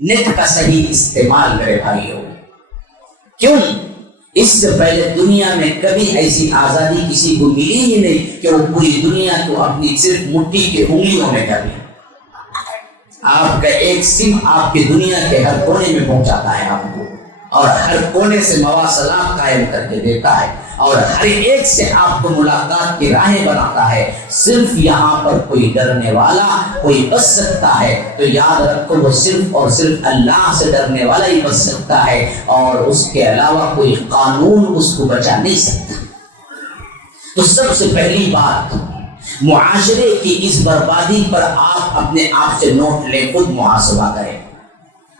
نیٹ کا صحیح استعمال۔ میرے بھائیوں، کیوں؟ اس سے پہلے دنیا میں کبھی ایسی آزادی کسی کو ملی ہی نہیں کہ وہ پوری دنیا کو اپنی صرف مٹھی کے انگلیوں میں کر لے۔ آپ کا ایک سم آپ کی دنیا کے ہر کونے میں پہنچاتا ہے آپ کو، اور ہر کونے سے مواصلات قائم کر کے دیتا ہے، اور ہر ایک سے آپ کو ملاقات کی راہیں بناتا ہے۔ صرف یہاں پر کوئی ڈرنے والا کوئی بچ سکتا ہے تو یاد رکھو وہ صرف اور صرف اللہ سے ڈرنے والا ہی بچ سکتا ہے، اور اس کے علاوہ کوئی قانون اس کو بچا نہیں سکتا۔ تو سب سے پہلی بات، معاشرے کی اس بربادی پر آپ اپنے آپ سے نوٹ لیں، خود محاسبہ کریں۔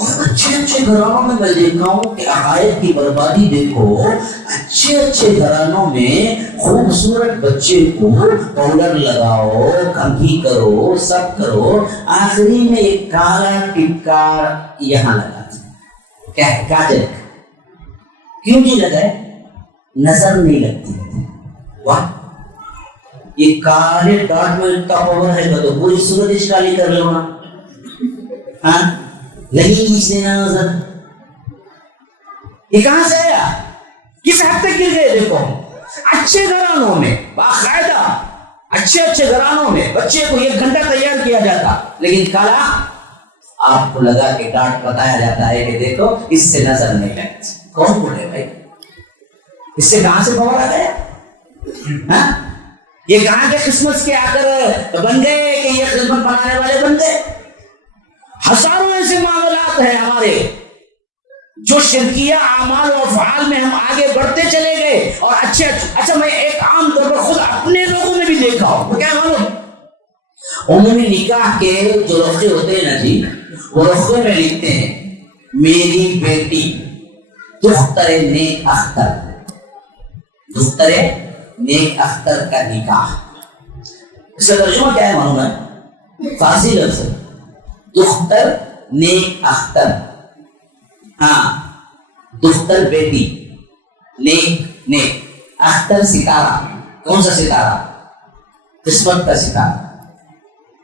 اور اچھے اچھے گھرانوں میں دیکھا ہوں کہ عقائد کی بربادی دیکھو، اچھے اچھے گھرانوں میں خوبصورت بچے کو پاؤڈر لگاؤ، کنگھی کرو، سب کرو، آخری میں ایک کالا ٹکا یہاں لگا کیا ہے کاجل، کیوں نہیں لگائے؟ نظر نہیں لگتی۔ واہ، یہ کالے ڈاٹ میں اتنا پاور ہے تو پوری صورت اس کالی کر لو نا، ہاں لگی اس نے نظر۔ یہ کہاں سے آیا؟ کس حد تک گر گئے؟ دیکھو اچھے گھرانوں میں باقاعدہ اچھے اچھے گھرانوں میں بچے کو 1 گھنٹہ تیار کیا جاتا، لیکن کالا آپ کو لگا کے ڈانٹ بتایا جاتا ہے کہ دیکھو اس سے نظر نہیں لگتی۔ کون بولے بھائی؟ اس سے کہاں سے پاور آ گیا؟ یہ کہاں کے قسمت کے آ کر بن گئے کہ یہ خدمت بنانے والے بن گئے؟ ہزاروں ایسے معاملات ہیں ہمارے جو شرکیہ اعمال و افعال میں ہم آگے بڑھتے چلے گئے، اور اچھا میں ایک عام طور پر خود اپنے لوگوں میں بھی دیکھا ہوں۔ کیا معلوم؟ عمومی نکاح کے جو رخے ہوتے ہیں نا جی، وہ رخے میں لکھتے ہیں میری بیٹی دختر نیک اختر، دختر نیک اختر کا نکاح۔ اس کا ترجمہ کیا ہے معلوم ہے؟ فارسی لفظ دختر نیک اختر، ہاں دختر بیٹی، نیک اختر ستارہ۔ کون سا ستارہ؟ قسمت کا ستارہ۔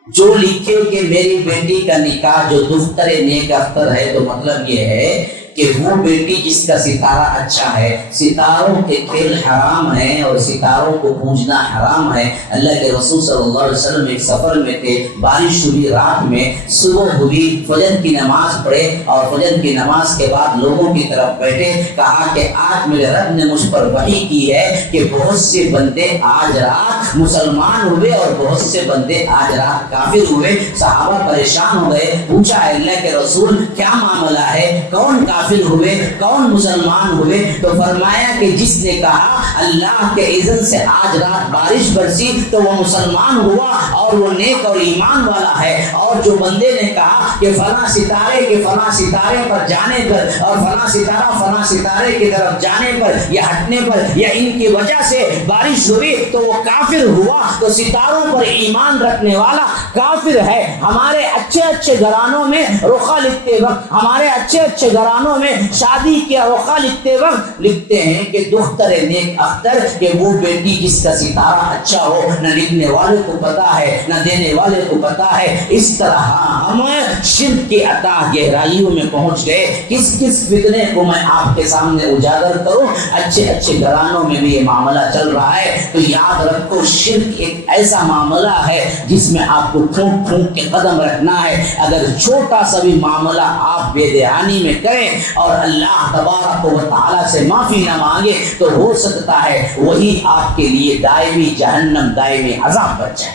جو لکھے کہ میری بیٹی کا نکاح جو دختر نیک اختر ہے، تو مطلب یہ ہے کہ وہ بیٹی جس کا ستارہ اچھا ہے، ستاروں کے کھیل حرام ہیں اور ستاروں کو پوجنا حرام ہے۔ اللہ کے رسول صلی اللہ علیہ وسلم ایک سفر میں تھے، بارش ہوئی رات میں، صبح ہوئی، فجر کی نماز پڑھے اور فجر کی نماز کے بعد لوگوں کی طرف بیٹھے، کہا کہ آج میرے رب نے مجھ پر وحی کی ہے کہ بہت سے بندے آج رات مسلمان ہوئے اور بہت سے بندے آج رات کافر ہوئے۔ صحابہ پریشان ہو گئے، پوچھا اللہ کے رسول کیا معاملہ ہے، کون کافر ہوئے کون مسلمان ہوئے؟ تو فرمایا کہ جس نے کہا اللہ کے اذن سے آج رات بارش برسی تو وہ مسلمان ہوا اور وہ نیک اور ایمان والا ہے، اور جو بندے نے کہا کہ فلاں ستارے کے فلاں ستارے پر جانے پر اور فلاں ستارہ فلاں ستارے کی طرف جانے پر یا ہٹنے پر یا ان کی وجہ سے بارش ہوئی تو وہ کافر ہوا۔ تو ستاروں پر ایمان رکھنے والا کافر ہے۔ ہمارے اچھے اچھے گھرانوں میں رخا لکھتے وقت، ہمارے اچھے اچھے گھرانوں میں شادی کے رخا لکھتے وقت لکھتے ہیں کہ دختر نیک اختر، کہ وہ بیٹی جس کا ستارہ اچھا ہو، نہ لکھنے والے کو پتا ہے نہ دینے والے کو پتا ہے۔ اس طرح ہم شرک کی عطا گہرائیوں میں پہنچ گئے۔ کس فتنے کو میں آپ کے سامنے اجاگر کروں؟ اچھے اچھے گھرانوں میں بھی یہ معاملہ چل رہا ہے۔ تو یاد رکھو شرک ایک ایسا معاملہ ہے جس میں آپ کو ٹھونک ٹھونک کے قدم رکھنا ہے۔ اگر چھوٹا سا بھی معاملہ آپ بے دہانی میں کریں اور اللہ تبارک و تعالیٰ سے معافی نہ مانگے تو ہو سکتا ہے وہی آپ کے لیے دائمی جہنم، دائمی عذاب بن جائے۔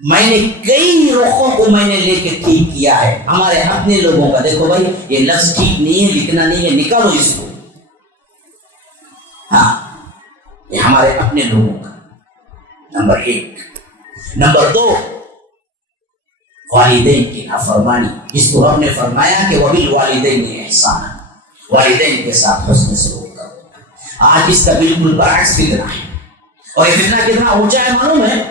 میں نے کئی رخوں کو میں نے لے کے ٹھیک کیا ہے، ہمارے اپنے لوگوں کا۔ دیکھو بھائی یہ لفظ ٹھیک نہیں ہے، لکھنا نہیں ہے، نکالو اس کو۔ ہاں یہ ہمارے اپنے لوگوں کا نمبر 1۔ نمبر 2، والدین کی نافرمانی، جس کو رب نے فرمایا کہ وبالوالدین احسانا، والدین کے ساتھ حسن سلوک کرو۔ آج اس کا بالکل برعکس فتنہ ہے، اور یہ فتنہ کتنا اونچا ہے معلوم ہے؟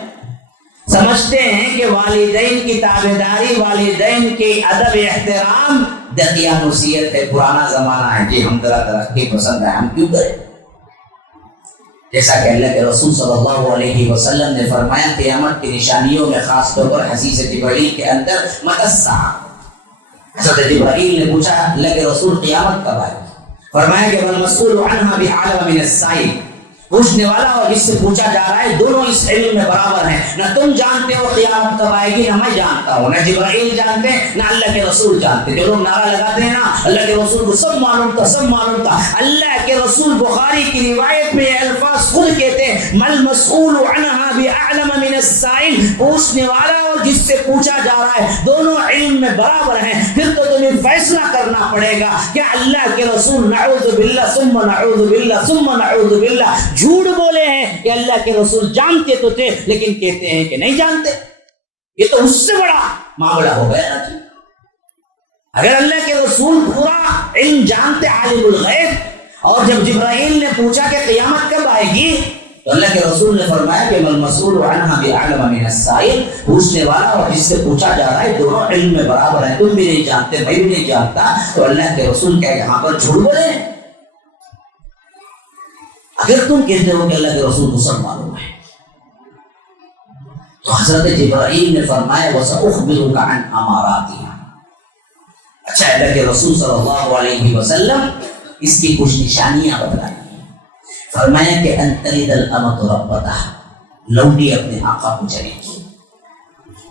سمجھتے ہیں کہ والدین کی تابعداری، والدین کے ادب احترام دقیانوسیت ہے، پرانا زمانہ ہے، جی ہم ذرا ترقی پسند ہے، ہم کیوں کریں؟ جیسا کہ اللہ کے رسول صلی اللہ علیہ وسلم نے فرمایا قیامت کی نشانیوں میں خاص طور پر حدیث جبرائیل کے اندر متی الساعہ، حضرت جبرائیل نے پوچھا اللہ کے رسول قیامت کب آئے گی؟ فرمایا کہ والمسئول عنہا بعلم من السائل، پوچھنے والا اور جس سے پوچھا جا رہا ہے دونوں اس علم میں برابر ہیں۔ نہ تم جانتے ہو قیامت کب آئے گی، نہ میں جانتا ہوں، نہ جبرائیل جانتے ہیں، نہ اللہ کے رسول جانتے۔ جو لوگ نعرہ لگاتے ہیں نا اللہ کے رسول کو سب معلوم تھا، سب معلوم تھا، اللہ کے رسول بخاری کی روایت میں یہ الفاظ خود کہتے ہیں مل مسئول عنہا بعلم من السائل، پوچھنے والا اور جس سے پوچھا جا رہا ہے دونوں علم میں برابر ہیں۔ پھر تو تمہیں فیصلہ کرنا پڑے گا کہ اللہ کے رسول نعوذ باللہ ثم نعوذ باللہ ثم نعوذ باللہ جھوٹ بولے ہیں کہ اللہ کے رسول جانتے تو تھے لیکن کہتے ہیں کہ نہیں جانتے۔ یہ تو اس سے بڑا معاملہ ہو گیا نا جی۔ اگر اللہ کے رسول پورا علم جانتے عالم الغیب، اور جب جبرائیل نے پوچھا کہ قیامت کب آئے گی تو اللہ کے رسول نے فرمایا کہ المسئول عنہا بأعلم من السائل، پوچھنے والا اور جس سے پوچھا جا رہا ہے دونوں علم میں برابر ہیں، تم بھی نہیں جانتے میں بھی نہیں جانتا، تو اللہ کے رسول کیا یہاں پر جھوٹ بولے؟ اگر تم کہتے ہو کہ اللہ کے رسول کو سب معلوم ہے، تو حضرت جبرائیل نے فرمایا وَسَأُخْبِرُكَ عَنْ أَمَارَاتِهَا، اچھا اللہ کے رسول صلی اللہ علیہ وسلم اس کی کچھ نشانیاں بتائیں۔ فرمایا کہ ان تلد الامۃ ربتہا، لونڈی اپنے آقا کو جنے گی۔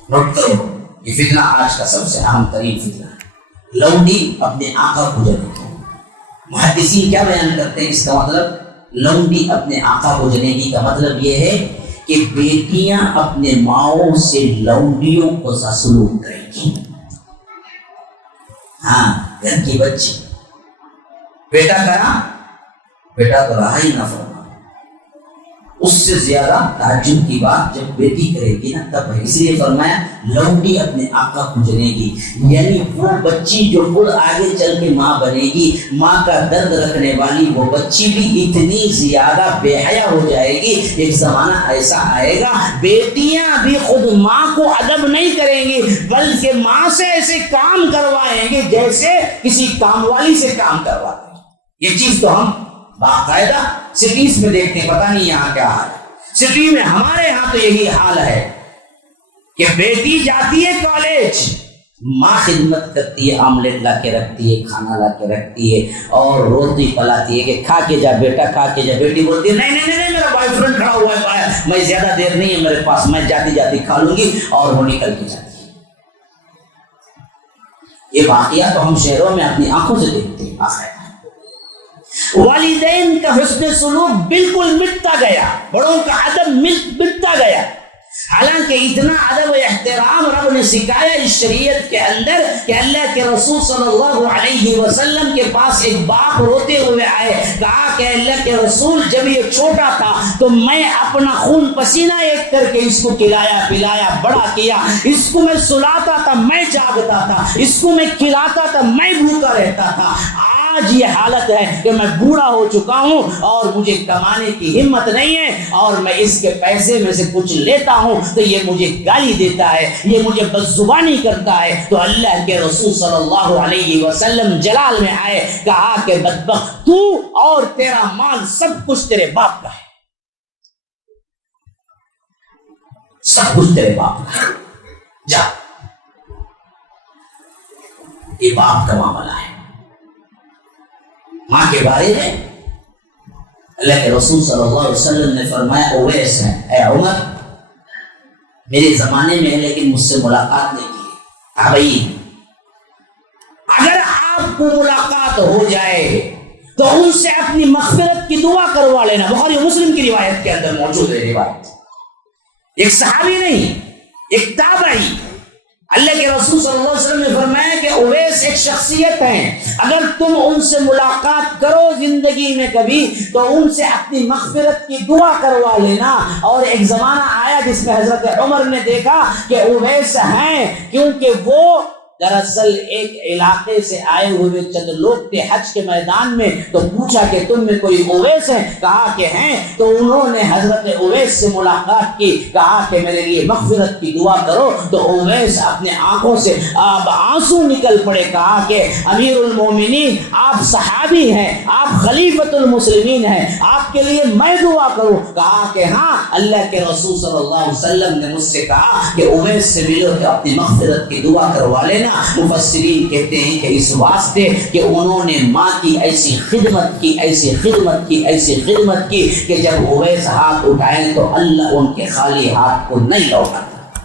نوٹ کرو، یہ فتنہ آج کا سب سے اہم ترین فتنہ ہے، لونڈی اپنے آقا کو جنے گی۔ محدثین کیا بیان کرتے ہیں اس کا مطلب؟ لونڈی اپنے آقا کو جنے گی کا مطلب یہ ہے کہ بیٹیاں اپنے ماؤں سے لونڈیوں کو سلوک کریں گی۔ ہاں، گھر کی بچی بیٹا کرا، بیٹا تو رہا ہی نہ فرما، اس سے زیادہ تعجب کی بات جب بیٹی کرے گی نا تب ہے، اس لیے فرمایا لونڈی اپنے آقا کو جنے گی، یعنی وہ بچی جو خود آگے چل کے ماں بنے گی، ماں کا درد رکھنے والی وہ بچی بھی اتنی زیادہ بے حیا ہو جائے گی۔ ایک زمانہ ایسا آئے گا بیٹیاں بھی خود ماں کو ادب نہیں کریں گی، بلکہ ماں سے ایسے کام کروائیں گے جیسے کسی کام والی سے کام کرواتے ہیں۔ یہ چیز تو ہم باقاعدہ سٹیز میں دیکھتے ہیں، پتہ نہیں یہاں کیا حال ہے۔ سٹی میں ہمارے ہاں تو یہی حال ہے کہ بیٹی جاتی ہے کالج، ماں خدمت کرتی ہے، آملیٹ لا کے رکھتی ہے، کھانا لا کے رکھتی ہے اور روٹی پلاتی ہے کہ کھا کے جا بیٹا، کھا کے جا۔ بیٹی بولتی ہے نہیں نہیں نہیں میرا بوائے فرینڈ کھڑا ہوا ہے، میں زیادہ دیر نہیں ہے میرے پاس، میں جاتی جاتی کھا لوں گی، اور وہ نکل کے جاتی ہے۔ یہ واقعہ تو ہم شہروں میں اپنی آنکھوں سے دیکھتے ہیں۔ آخر والدین کا حسن سلوک بالکل مٹتا گیا، بڑوں کا ادب مٹتا گیا، حالانکہ اتنا ادب و احترام رب نے سکھایا اس شریعت کے اندر کہ اللہ کے رسول صلی اللہ علیہ وسلم کے پاس ایک باپ روتے ہوئے آئے، کہا کہ اللہ کے رسول جب یہ چھوٹا تھا تو میں اپنا خون پسینہ ایک کر کے اس کو کھلایا پلایا بڑا کیا، اس کو میں سلاتا تھا میں جاگتا تھا، اس کو میں کھلاتا تھا میں بھوکا رہتا تھا۔ آج یہ حالت ہے کہ میں بوڑھا ہو چکا ہوں اور مجھے کمانے کی ہمت نہیں ہے، اور میں اس کے پیسے میں سے کچھ لیتا ہوں تو یہ مجھے گالی دیتا ہے، یہ مجھے بدزبانی کرتا ہے۔ تو اللہ کے رسول صلی اللہ علیہ وسلم جلال میں آئے، کہا کہ بدبخت تو اور تیرا مال سب کچھ تیرے باپ کا ہے، سب کچھ تیرے باپ کا ہے، جا۔ یہ باپ کا معاملہ ہے۔ ماں کے بارے میں اللہ کے رسول صلی اللہ علیہ وسلم نے فرمایا اویس ہے، اے عمر میرے زمانے میں ہے لیکن مجھ سے ملاقات نہیں کی، ابھی اگر آپ کو ملاقات ہو جائے تو ان سے اپنی مغفرت کی دعا کروا لینا۔ بخاری مسلم کی روایت کے اندر موجود ہے روایت، ایک صحابی نہیں ایک تابعی، اللہ کے رسول صلی اللہ علیہ وسلم نے فرمایا کہ اویس ایک شخصیت ہیں، اگر تم ان سے ملاقات کرو زندگی میں کبھی تو ان سے اپنی مغفرت کی دعا کروا لینا۔ اور ایک زمانہ آیا جس میں حضرت عمر نے دیکھا کہ اویس ہیں، کیونکہ وہ دراصل ایک علاقے سے آئے ہوئے چند لوگ تھے حج کے میدان میں، تو پوچھا کہ تم میں کوئی اویس ہے؟ کہا کہ ہیں، تو انہوں نے حضرت اویس سے ملاقات کی، کہا کہ میرے لیے مغفرت کی دعا کرو۔ تو اویس اپنے آنکھوں سے آنسو نکل پڑے، کہا کہ امیر المومنین آپ صحابی ہیں، آپ خلیفۃ المسلمین ہیں، آپ کے لیے میں دعا کروں؟ کہا کہ ہاں، اللہ کے رسول صلی اللہ علیہ وسلم نے مجھ سے کہا کہ اویس سے ملو کہ اپنی مغفرت کی دعا کروا لینا۔ مفسرین کہتے ہیں کہ اس واسطے کہ انہوں نے ماں کی ایسی خدمت کی، ایسی خدمت کی، ایسی خدمت کی کہ جب اویس ہاتھ اٹھائیں تو اللہ ان کے خالی ہاتھ کو نہیں لوٹاتا۔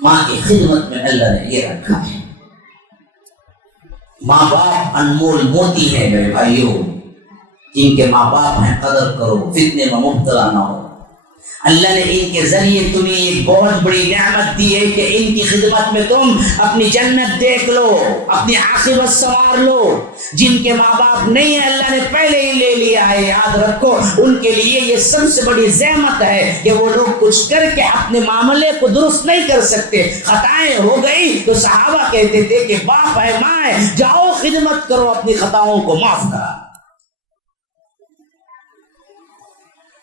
ماں کی خدمت میں اللہ نے یہ رکھا ہے۔ ماں باپ انمول موتی ہے میرے بھائیوں، جن کے ماں باپ ہیں قدر کرو، فتنے میں مبتلا نہ ہو۔ اللہ نے ان کے ذریعے تمہیں ایک بہت بڑی نعمت دی ہے کہ ان کی خدمت میں تم اپنی جنت دیکھ لو، اپنی عاقبت سنوار لو۔ جن کے ماں باپ نہیں ہیں اللہ نے پہلے ہی لے لیا ہے، یاد رکھو ان کے لیے یہ سب سے بڑی زحمت ہے کہ وہ لوگ کچھ کر کے اپنے معاملے کو درست نہیں کر سکتے۔ خطائیں ہو گئی تو صحابہ کہتے تھے کہ باپ ہے ماں ہے، جاؤ خدمت کرو، اپنی خطاؤں کو معاف کرا۔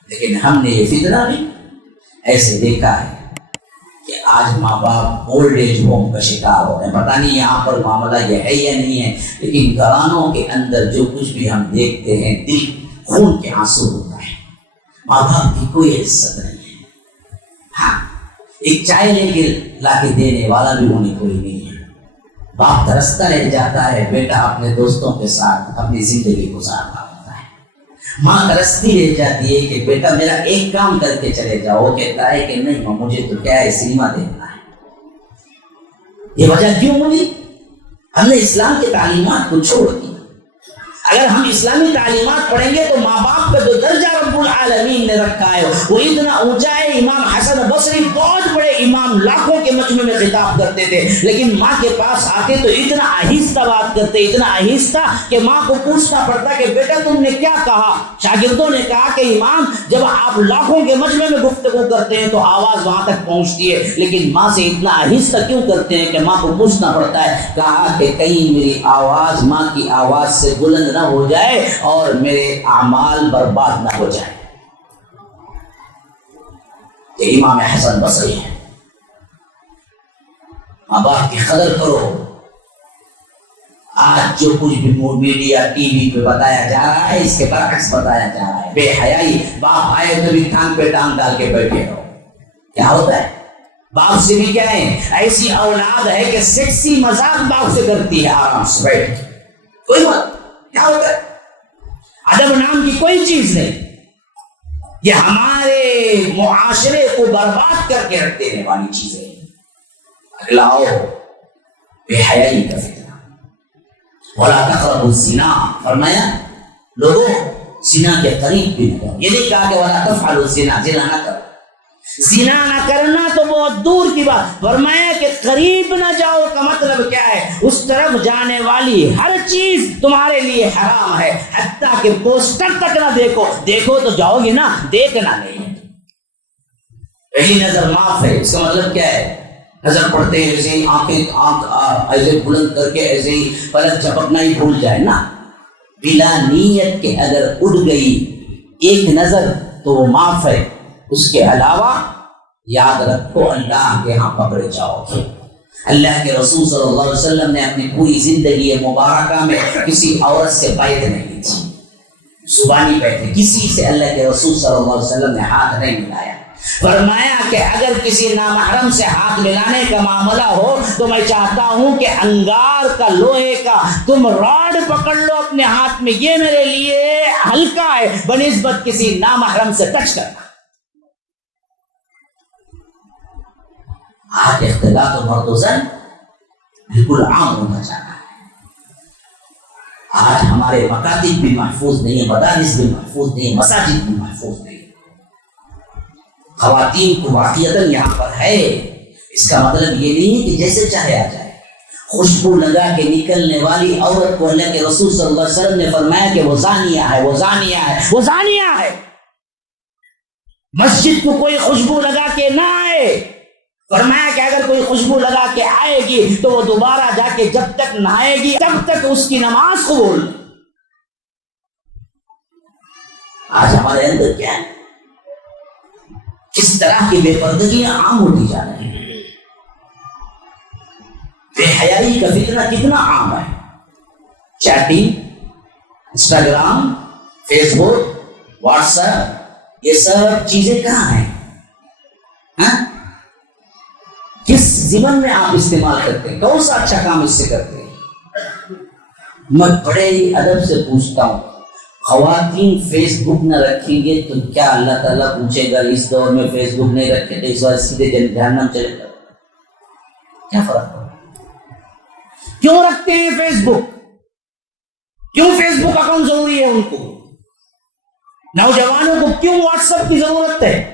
لیکن ہم نے یہ فتنہ بھی ایسے دیکھا ہے کہ آج ماں باپ اولڈ ایج ہوم کا شکار ہو گئے۔ پتہ نہیں یہاں پر معاملہ یہ ہے یا نہیں ہے، لیکن گھرانوں کے اندر جو کچھ بھی ہم دیکھتے ہیں دل خون کے آنسو ہوتا ہے۔ ماں باپ کی کوئی عزت نہیں ہے۔ ہاں، ایک چائے لے کے لا کے دینے والا بھی انہیں کوئی نہیں ہے۔ باپ ترستا رہ جاتا ہے، بیٹا اپنے دوستوں کے ساتھ اپنی زندگی گزارتا ہوتا ہے۔ ماں ترستی رہ جاتی ہے کہ بیٹا میرا ایک کام کر کے چلے جاؤ، وہ کہتا ہے کہ نہیں ماں مجھے تو کیا ہے سینما دیکھنا ہے۔ یہ وجہ کیوں ہوئی؟ ہم نے اسلام کی تعلیمات کو چھوڑ دی۔ اگر ہم اسلامی تعلیمات پڑھیں گے تو ماں باپ کا جو درجہ رب العالمین نے رکھا ہے وہ اتنا اونچا ہے۔ امام حسن بصری بہت بڑے امام، لاکھوں کے مجمع میں خطاب کرتے تھے، لیکن ماں کے پاس آتے تو اتنا آہستہ بات کرتے، اتنا آہستہ کہ ماں کو پوچھنا پڑتا کہ بیٹا تم نے کیا کہا؟ شاگردوں نے کہا کہ امام جب آپ لاکھوں کے مجمع میں گفتگو کرتے ہیں تو آواز وہاں تک پہنچتی ہے، لیکن ماں سے اتنا آہستہ کیوں کرتے ہیں کہ ماں کو پوچھنا پڑتا ہے۔ کہا کہ کہیں میری آواز ماں کی آواز سے بلند نہ ہو جائے اور میرے اعمال برباد نہ ہو جائے۔ یہ امام حسن بصری ہے۔ ماں باپ کی قدر کرو۔ آج جو کچھ بھی میڈیا ٹی وی پہ بتایا جا رہا ہے اس کے برعکس بتایا جا رہا ہے۔ بے حیائی، باپ آئے تو بھی ٹانگ پہ ٹانگ ڈال کے بیٹھے رہو۔ کیا ہوتا ہے؟ باپ سے بھی کیا ہے؟ ایسی اولاد ہے کہ سیکسی مذاق باپ سے کرتی ہے آرام سے بیٹھ کے۔ کوئی بات کیا ہوتا ہے؟ ادب نام کی کوئی چیز نہیں۔ یہ ہمارے معاشرے کو برباد کر کے رکھ دینے والی چیزیں۔ اگلا ہو بے حیائی کا فتنہ، وَلَا تَقْرَبُوا الزِّنَا، فرمایا لوگوں زنا کے قریب بھی نہ کرو۔ یہ نہیں کہا کہ وَلَا تَفْعَلُوا الزِّنَا، زنا نہ کرو۔ زنا نہ کرنا تو بہت دور کی بات، فرمایا کہ قریب نہ جاؤ کا مطلب کیا ہے؟ اس طرف جانے والی ہر چیز تمہارے لیے حرام ہے، حتیٰ کہ پوسٹر تک نہ دیکھو۔ دیکھو تو جاؤ گے نا، دیکھنا نہیں۔ پہلی نظر معاف ہے، اس کا مطلب کیا ہے؟ نظر پڑتے ہیں ایسے ہی آنکھ ایسے بلند کر کے ایسے ہی پلک جھپکنا ہی بھول جائے نا، بلا نیت کے اگر اڑ گئی ایک نظر تو وہ معاف ہے۔ اس کے علاوہ یاد رکھو اللہ کے ہاں پکڑے جاؤ گے۔ اللہ کے رسول صلی اللہ علیہ وسلم نے اپنی پوری زندگی مبارکہ میں کسی عورت سے بیعت نہیں کی تھی، زبانی بیعت، کسی سے اللہ کے رسول صلی اللہ علیہ وسلم نے ہاتھ نہیں ملایا۔ فرمایا کہ اگر کسی نامحرم سے ہاتھ ملانے کا معاملہ ہو تو میں چاہتا ہوں کہ انگار کا لوہے کا تم راڈ پکڑ لو اپنے ہاتھ میں، یہ میرے لیے ہلکا ہے بنسبت کسی نامحرم سے ٹچ کرنا۔ آج اختلاط مرد و زن بالکل عام ہونا چاہتا ہے۔ آج ہمارے مکاتب بھی محفوظ نہیں ہیں، مدارس بھی محفوظ نہیں ہیں، مساجد بھی محفوظ نہیں ہیں۔ خواتین کو واقعیتاً یہاں پر ہے، اس کا مطلب یہ نہیں ہے کہ جیسے چاہے آ جائے۔ خوشبو لگا کے نکلنے والی عورت کو اللہ کے رسول صلی اللہ علیہ وسلم نے فرمایا کہ وہ زانیہ ہے، وہ زانیہ ہے، وہ زانیہ ہے۔ مسجد کو کوئی خوشبو لگا کے نہ آئے، فرمایا کہ اگر کوئی خوشبو لگا کے آئے گی تو وہ دوبارہ جا کے جب تک نہائے گی تب تک اس کی نماز قبول نہیں۔ آج ہمارے اندر کیا ہے؟ کس طرح کی بے پردگیاں عام ہوتی جا رہی ہیں۔ بے حیائی کا فتنہ کتنا عام ہے۔ چیٹنگ، انسٹاگرام، فیس بک، واٹس ایپ، یہ سب چیزیں کہاں ہیں؟ کس زمن میں آپ استعمال کرتے ہیں؟ کون سا اچھا کام اس سے کرتے ہیں؟ میں بڑے ہی ادب سے پوچھتا ہوں، خواتین فیس بک نہ رکھیں گے تو کیا اللہ تعالیٰ پوچھے گا اس دور میں فیس بک نہیں رکھے تو اس بار سیدھے جہنم چلے گا؟ کیا فرق پڑا؟ کیوں رکھتے ہیں فیس بک؟ کیوں فیس بک اکاؤنٹ ضروری ہے ان کو؟ نوجوانوں کو کیوں واٹس ایپ کی ضرورت ہے؟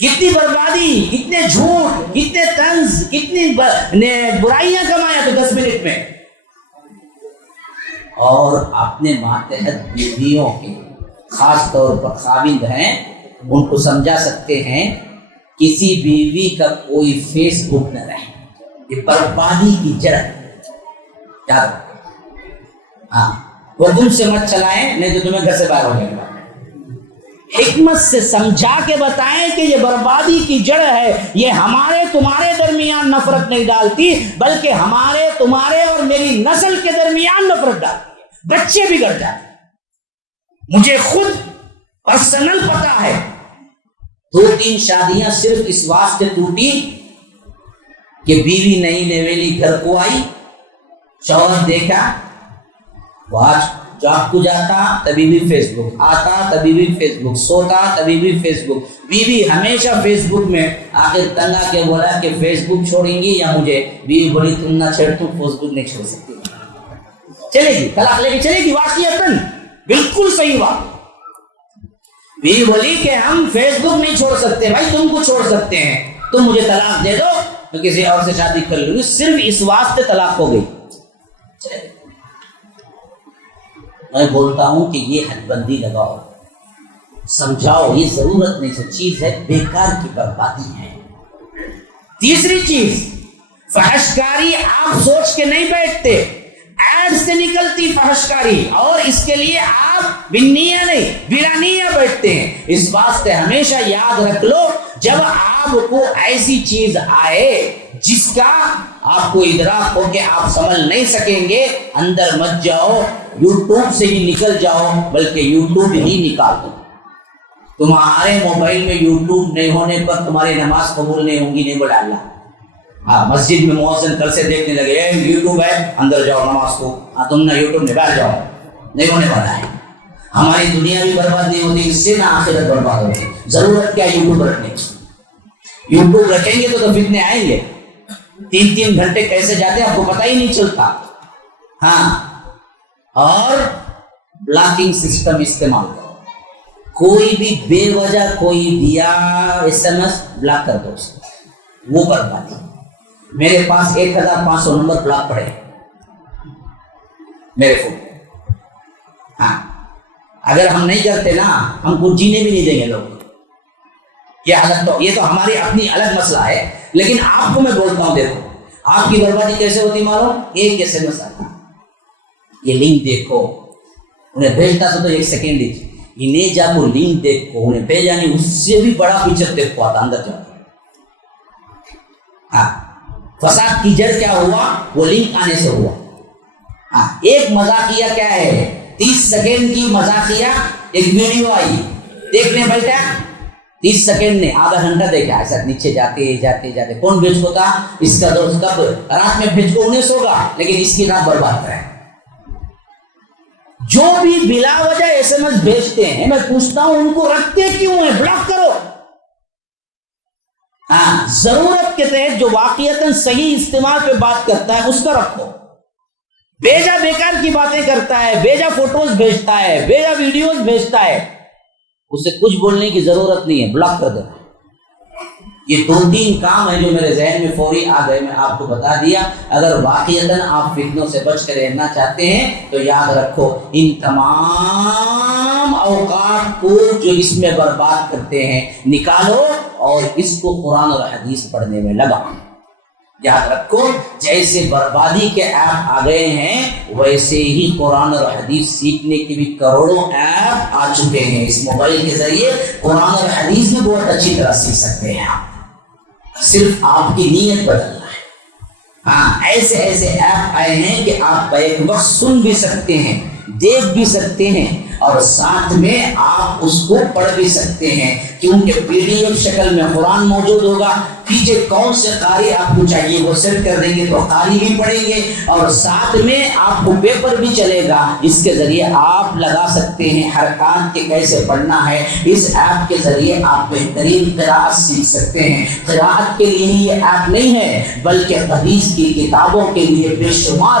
کتنی بربادی، کتنے جھوٹ، کتنے طنز، کتنی برائیاں کمایا تو 10 منٹ میں. اور اپنے ماتحت بیویوں کے خاص طور پر خاوند ہیں ان کو سمجھا سکتے ہیں کسی بیوی کا کوئی فیس بک نہ رہے. یہ بربادی کی جڑ. یاد ہاں وہ تم سے مت چلائیں نہیں تو تمہیں گھر سے باہر ہو جائے گا. حکمت سے سمجھا کے بتائیں کہ یہ بربادی کی جڑ ہے. یہ ہمارے تمہارے درمیان نفرت نہیں ڈالتی بلکہ ہمارے تمہارے اور میری نسل کے درمیان نفرت ڈالتی ہے. بچے بگڑ جاتے. مجھے خود پرسنل پتا ہے 2-3 شادیاں صرف اس واسطے ٹوٹی کہ بیوی نئی نویلی گھر کو آئی, شوہر دیکھا وہ آج جاب کو جاتا تبھی بھی فیس بک, آتا تبھی بھی فیس بک, سوتا تبھی بھی فیس بک. بیوی ہمیشہ فیس بک میں. آخر تنگ آ کے بولا کہ فیس بک چھوڑیں گی یا مجھے؟ بیوی بولی تم نہ چھوڑ, تم فیس بک نہیں چھوڑ سکتی. چلے گی طلاق لے کے چلے گی. واقعتاً بالکل صحیح بات. بیوی بولی کہ ہم فیس بک نہیں چھوڑ سکتے. بھائی تم کو چھوڑ سکتے ہیں, تم مجھے طلاق دے دو تو کسی اور سے شادی کر لوں گی. صرف اس واسطے طلاق ہو گئی. میں بولتا ہوں کہ یہ حد بندی لگاؤ, سمجھاؤ, یہ ضرورت نہیں سے چیز ہے, بیکار کی بربادی ہے. تیسری چیز فحشکاری. آپ سوچ کے نہیں بیٹھتے, ایڈ سے نکلتی فحشکاری اور اس کے لیے آپ بنیا نہیں بیرانیہ بیٹھتے ہیں. اس واسطے ہمیشہ یاد رکھ لو جب آپ کو ایسی چیز آئے جس کا آپ کو ادراک ہو کہ آپ سمجھ نہیں سکیں گے, اندر مت جاؤ, یوٹیوب سے ہی نکل جاؤ, بلکہ یوٹیوب ہی نکال دو. تمہارے موبائل میں یوٹیوب نہیں ہونے پر تمہاری نماز قبول نہیں ہوگی. نہیں بڑا اللہ. ہاں مسجد میں مؤذن کل سے دیکھنے لگے یوٹیوب ہے اندر جاؤ نماز کو. ہاں تم نہ یوٹیوب میں بیٹھ جاؤ, نہیں ہونے والا ہے. ہماری دنیا بھی برباد نہیں ہوتی, اس سے نہ آخرت برباد ہوتی. ضرورت کیا یوٹیوب رکھنے کی؟ یوٹیوب رکھیں گے تو فتنے آئیں گے. 3 گھنٹے کیسے جاتے ہیں آپ کو پتہ ہی نہیں چلتا. ہاں اور بلاکنگ سسٹم استعمال کرو. کوئی بھی بے وجہ کوئی دیا SMS بلاک کر دو. وہ بربادی. میرے پاس 1500 نمبر بلاک پڑے میرے فون. ہاں اگر ہم نہیں کرتے نا ہم کو جینے بھی نہیں دیں گے لوگ. یہ حالت تو یہ تو ہماری اپنی الگ مسئلہ ہے, لیکن آپ کو میں بولتا ہوں دیکھو آپ کی بربادی کیسے ہوتی معلوم. ایک SMS آتا, یہ لنک دیکھو, انہیں بھیجتا تو 1 سیکنڈ ہی, انہیں جا کو لنک دیکھو, انہیں بھیجا نہیں اس سے بھی بڑا پکچر دیکھو آتا اندر جاؤ. ہاں فساد کی جڑ کیا ہوا؟ وہ لنک آنے سے ہوا. ہاں ایک مذاقیہ کیا ہے, 30 سیکنڈ کی مذاقیہ ایک ویڈیو آئی, دیکھنے بیٹھا 30 سیکنڈ نے آدھا گھنٹہ دیکھا, ایسا نیچے جاتے جاتے جاتے. کون بھیج کو تھا اس کا دوست, کب رات میں بھیج کو 19 ہوگا لیکن اس کی رات برباد کرے. جو بھی بلا وجہ SMS بھیجتے ہیں میں پوچھتا ہوں ان کو رکھتے کیوں ہیں؟ بلاک کرو. ہاں ضرورت کے تحت جو واقعتاً صحیح استعمال پہ بات کرتا ہے اس کا رکھو. بیجا بیکار کی باتیں کرتا ہے, بیجا فوٹوز بھیجتا ہے, بیجا ویڈیوز بھیجتا ہے, اسے کچھ بولنے کی ضرورت نہیں ہے, بلاک کر دینا. یہ 2-3 کام ہیں جو میرے ذہن میں فوری آ گئے, میں آپ کو بتا دیا. اگر واقعتاً آپ فتنوں سے بچ کر رہنا چاہتے ہیں تو یاد رکھو ان تمام اوقات کو جو اس میں برباد کرتے ہیں نکالو اور اس کو قرآن اور حدیث پڑھنے میں لگاؤ. یاد رکھو جیسے بربادی کے ایپ آ گئے ہیں ویسے ہی قرآن اور حدیث سیکھنے کے بھی کروڑوں ایپ آ چکے ہیں. اس موبائل کے ذریعے قرآن اور حدیث بھی بہت اچھی طرح سیکھ سکتے ہیں آپ, صرف آپ کی نیت بدلنا ہے. ہاں ایسے ایسے ایپ آئے ہیں کہ آپ بیک وقت سن بھی سکتے ہیں, دیکھ بھی سکتے ہیں اور ساتھ میں آپ اس کو پڑھ بھی سکتے ہیں, کیونکہ PDF شکل میں قرآن موجود ہوگا. پیچھے کون سے قاری آپ کو چاہیے وہ سیٹ کر دیں گے تو قاری بھی پڑھیں گے اور ساتھ میں آپ کو پیپر بھی چلے گا. اس کے ذریعے آپ لگا سکتے ہیں حرکات کے کیسے پڑھنا ہے. اس ایپ کے ذریعے آپ بہترین قراءت سیکھ سکتے ہیں. قراءت کے لیے یہ ایپ نہیں ہے بلکہ حدیث کی کتابوں کے لیے بے شمار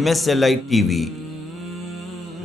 MSLI TV,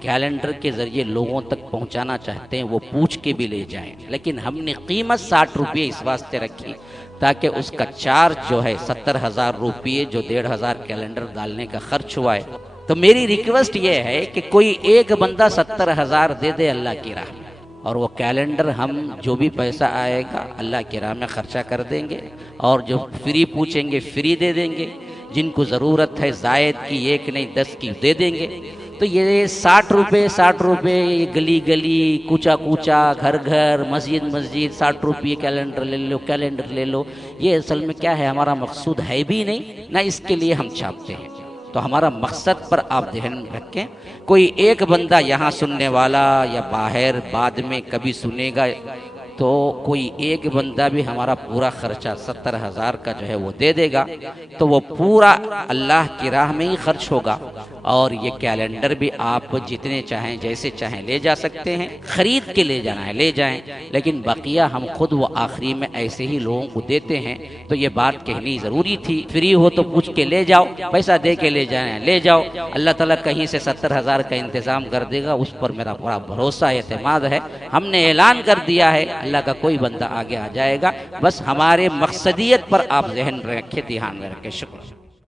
کیلنڈر کے ذریعے لوگوں تک پہنچانا چاہتے ہیں وہ پوچھ کے بھی لے جائیں، لیکن ہم نے قیمت 60 روپے اس واسطے رکھی تاکہ اس کا چارج جو ہے 70,000 روپے جو 1,500 کیلنڈر ڈالنے کا خرچ ہوا ہے۔ تو میری ریکویسٹ یہ ہے کہ کوئی ایک بندہ 70,000 دے دے اللہ کی راہ میں، اور وہ کیلنڈر ہم جو بھی پیسہ آئے گا اللہ کی راہ میں خرچہ کر دیں گے، اور جو فری پوچھیں گے فری دے دیں گے، جن کو ضرورت ہے زائد کی 1 نہیں 10 کی دے دیں گے۔ تو یہ 60 روپے یہ گلی گلی کوچا کوچا گھر گھر مسجد مسجد 60 روپے کیلنڈر لے لو، یہ اصل میں کیا ہے، ہمارا مقصود ہے بھی نہیں، نہ اس کے لیے ہم چھاپتے ہیں۔ تو ہمارا مقصد پر آپ ذہن میں رکھیں، کوئی ایک بندہ یہاں سننے والا یا باہر بعد میں کبھی سنے گا، تو کوئی ایک بندہ بھی ہمارا پورا خرچہ 70,000 کا جو ہے وہ دے دے گا، تو وہ پورا اللہ کی راہ میں ہی خرچ ہوگا، اور یہ کیلنڈر بھی آپ جتنے چاہیں جیسے چاہیں لے جا سکتے ہیں، خرید کے لے جانا ہے لے جائیں، لیکن بقیہ ہم خود وہ آخری میں ایسے ہی لوگوں کو دیتے ہیں۔ تو یہ بات کہنی ضروری تھی، فری ہو تو پوچھ کے لے جاؤ، پیسہ دے کے لے جائیں لے جاؤ، اللہ تعالیٰ کہیں سے 70,000 کا انتظام کر دے گا، اس پر میرا بڑا بھروسہ اعتماد ہے۔ ہم نے اعلان کر دیا ہے، اللہ کا کوئی بندہ آگے آ جائے گا، بس ہمارے مقصدیت پر آپ ذہن میں رکھیں، دھیان میں رکھیں۔ شکریہ۔